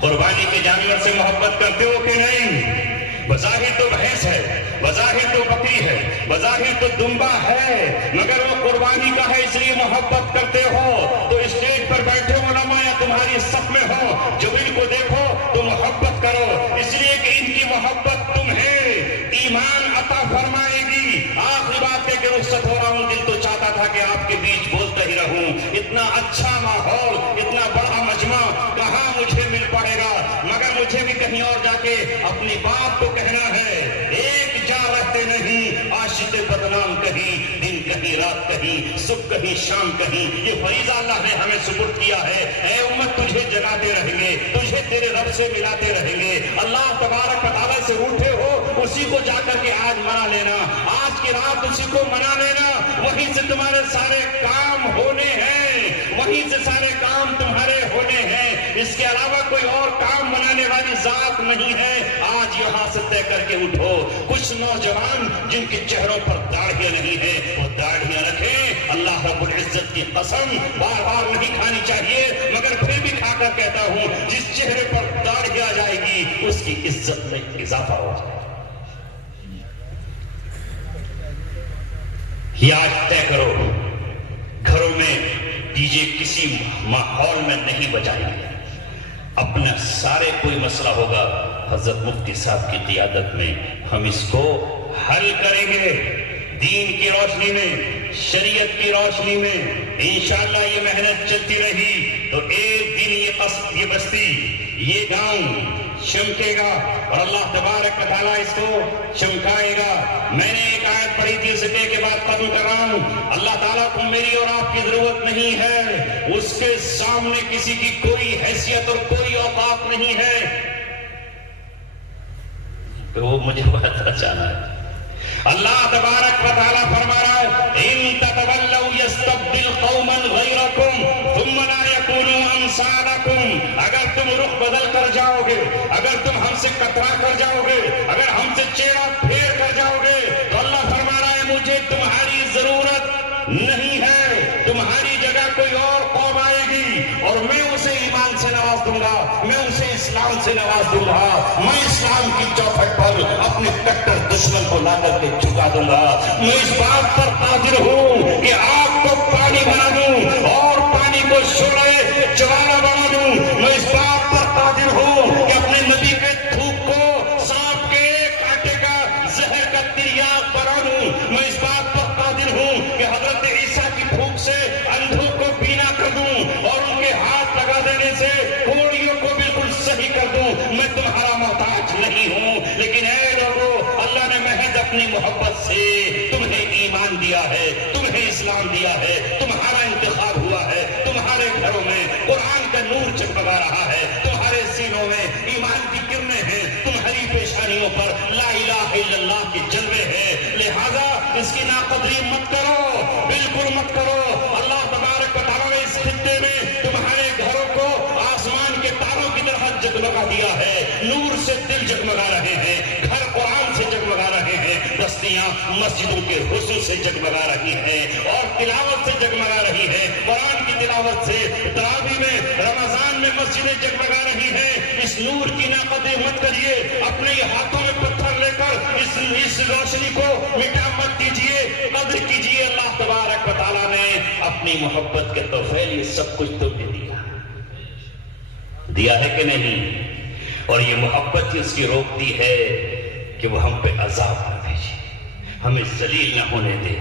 قربانی کے جانور سے محبت کرتے ہو کہ نہیں؟ بظاہر تو بھینس ہے، بظاہر تو بکری ہے، بظاہر تو دمبا ہے، مگر وہ قربانی کا ہے اس لیے محبت کرتے ہو۔ تو اسٹیج پر بیٹھے علماء یا تمہاری صف میں ہو، جب ان کو دیکھو تو محبت کرو، اس لیے کہ ان کی محبت تمہیں ایمان عطا فرمائے گی۔ آخری بات ہے کہ رخصت ہو رہا ہوں، دل تو چاہتا تھا کہ آپ کے بیچ بولتا ہی رہوں، اتنا اچھا ماحول، اتنا بڑا مجمع کہاں مجھے مل پڑے گا، مگر مجھے بھی کہیں اور جا کے اپنی بات کو کہنا ہے۔ ایک جا رہتے نہیں، عاشق بدنام کہیں، دن کہیں رات کہیں، صبح کہیں شام کہیں، یہ فریضہ اللہ نے ہمیں سپرد کیا ہے۔ اے امت تجھے جگاتے رہیں گے، تجھے تیرے رب سے ملاتے رہیں گے۔ اللہ تبارک و تعالیٰ سے روٹھے ہو، اسی کو جا کر کے آج منا لینا، آج کی رات اسی کو منا لینا، وہیں سے تمہارے سارے کام ہونے ہیں، وہیں سے سارے کام تمہارے ہونے ہیں۔ اس کے علاوہ کوئی اور کام بنانے والی ذات نہیں ہے۔ آج یہاں سے طے کر کے اٹھو۔ کچھ نوجوان جن کے چہروں پر داڑھیاں نہیں ہیں وہ داڑھیاں رکھیں۔ اللہ رب العزت کی قسم بار بار نہیں کھانی چاہیے، مگر پھر بھی کھا کر کہتا ہوں، جس چہرے پر داڑھی آ جائے گی اس کی عزت میں اضافہ ہو جائے گا۔ یہ آج طے کرو، گھروں میں ڈی جے کسی ماحول میں نہیں بجائیں گے۔ اپنا سارے کوئی مسئلہ ہوگا حضرت مفتی صاحب کی قیادت میں ہم اس کو حل کریں گے، دین کی روشنی میں، شریعت کی روشنی میں۔ انشاءاللہ یہ محنت چلتی رہی تو ایک دن یہ بستی، یہ گاؤں چمکے گا اور اللہ تبارک و تعالیٰ اس کو چمکائے گا۔ میں نے ایک آیت پڑھی تھی، ذکر کے بعد ختم کر رہا ہوں۔ اللہ تعالیٰ کو میری اور آپ کی ضرورت نہیں ہے، اس کے سامنے کسی کی کوئی حیثیت اور کوئی اوقات نہیں ہے۔ تو وہ مجھے بہت اچانا ہے۔ اللہ تبارک و تعالیٰ فرما رہا ہے، ان تتولوا یستبدل قوما غیرکم ثم لا یکونوا امثالکم۔ اگر تم رخ بدل کر جاؤ گے، اگر تم ہم سے کترا کر جاؤ گے، اگر ہم سے چہرہ پھیر کر جاؤ گے، تو اللہ فرما رہا ہے مجھے تمہاری ضرورت نہیں ہے، تمہاری جگہ کوئی اور قوم آئے گی اور میں اسے ایمان سے نواز دوں گا، میں اسے اسلام سے نواز دوں گا، میں اسلام کی چوکھٹ پر اپنے کٹر دشمن کو لا کر کے جھکا دوں گا۔ میں اس بات پر قادر ہوں کہ آگ کو پانی بنا دوں اور پانی کو شعلہ جوالا بنا دوں۔ میں اس بات پر قادر ہوں کہ اپنے نبی کے تھوک کو سانپ کے کانٹے کا زہر کا تریاق بنا دوں۔ میں اس بات پر قادر ہوں کہ حضرت عیسیٰ کی پھونک سے اندھوں کو بینا کر دوں اور ان کے ہاتھ لگا دینے سے کوڑیوں کو بالکل صحیح کر دوں۔ میں تمہارا محتاج نہیں ہوں، لیکن اے لوگو، اللہ نے محض اپنی محبت سے تمہیں ایمان دیا ہے، تمہیں اسلام دیا ہے، تمہارا انتخاب ہوا ہے، تمہارے گھروں میں قرآن کا نور چمکا رہا ہے، تمہارے سینوں میں ایمان کی کرنیں ہیں، تمہاری پیشانیوں پر لا الہ الا اللہ کے جلوے ہیں۔ لہذا اس کی ناقدری مت کرو، بالکل مت کرو۔ اللہ تبارک و تعالیٰ نے اس خطے میں تمہارے گھروں کو آسمان کے تاروں کی طرح جگمگا دیا ہے، نور سے دل جگمگا رہے ہیں، گھر قرآن سے جگمگا رہے ہیں، بستیاں مسجدوں کے حسن سے جگمگا رہی ہیں اور تلاوت سے جگمگا رہی ہیں، قرآن کی تلاوت سے۔ تراویح میں، رمضان میں مسجدیں جگمگا رہی ہیں۔ اس نور کی ناقدری مت کریے، اپنے ہاتھوں میں پتھر لے کر اس روشنی کو مٹا مت کیجیے، قدر کیجیے۔ اللہ تبارک و تعالیٰ نے اپنی محبت کے تحفے یہ سب کچھ تمہیں دیا ہے کہ نہیں؟ اور یہ محبت ہی اس کی روکتی ہے کہ وہ ہم پہ عذاب نہ بھیجے، ہمیں ذلیل نہ ہونے دے،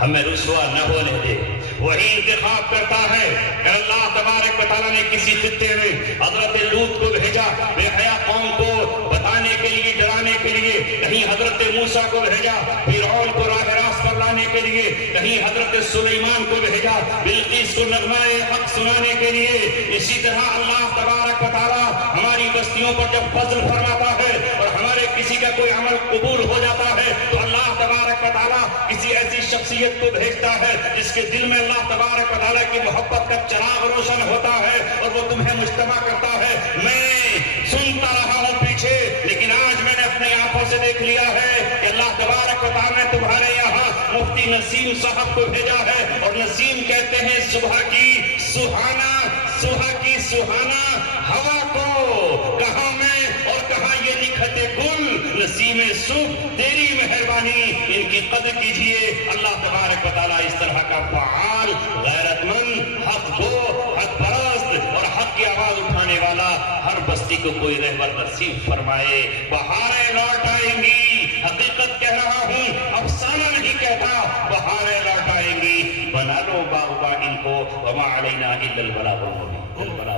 ہمیں رسوا نہ ہونے دے۔ وہی انتخاب کرتا ہے کہ اللہ تبارک و تعالیٰ نے کسی خطے میں حضرت لوط کو بھیجا بے حیا قوم کو بتانے کے لیے، ڈرانے کے لیے، کہیں حضرت موسیٰ کو بھیجا فرعون کو راہ راست پر لانے کے لیے، کہیں حضرت سلیمان کو بھیجا بلقیس کو نغمہ حق سنانے کے لیے۔ اسی طرح اللہ تبارک و تعالیٰ ہماری بستیوں پر جب فضل فرماتا ہے اور ہمارے کسی کا کوئی عمل قبول ہو جاتا ہے تو اللہ تبارک و تعالیٰ کسی ایسی شخصیت کو بھیجتا ہے جس کے دل میں اللہ تبارک و تعالیٰ کی محبت کا چراغ روشن ہوتا ہے اور وہ تمہیں مجتمع کرتا ہے۔ میں سنتا رہا ہوں پیچھے، لیکن آج میں نے اپنی آنکھوں سے دیکھ لیا ہے کہ اللہ تبارک و تعالیٰ نے تمہارے یہاں مفتی نسیم صاحب کو بھیجا ہے، اور نسیم کہتے ہیں صبح کی سہانا ہوا کو یوسف تیری مہربانی، ان کی قدر کیجئے۔ اللہ تبارک و تعالیٰ اس طرح کا فعال، غیرت مند، حق گو، حق پرست اور حق کی آواز اٹھانے والا ہر بستی کو کوئی رہبر نصیب فرمائے۔ بہاریں لوٹ آئیں گی، حقیقت کہہ رہا ہوں، افسانہ نہیں کہتا، بہاریں لوٹ آئیں گی۔ بنا لو باغبان ان کو، وما علینا الا البلاغ المبین۔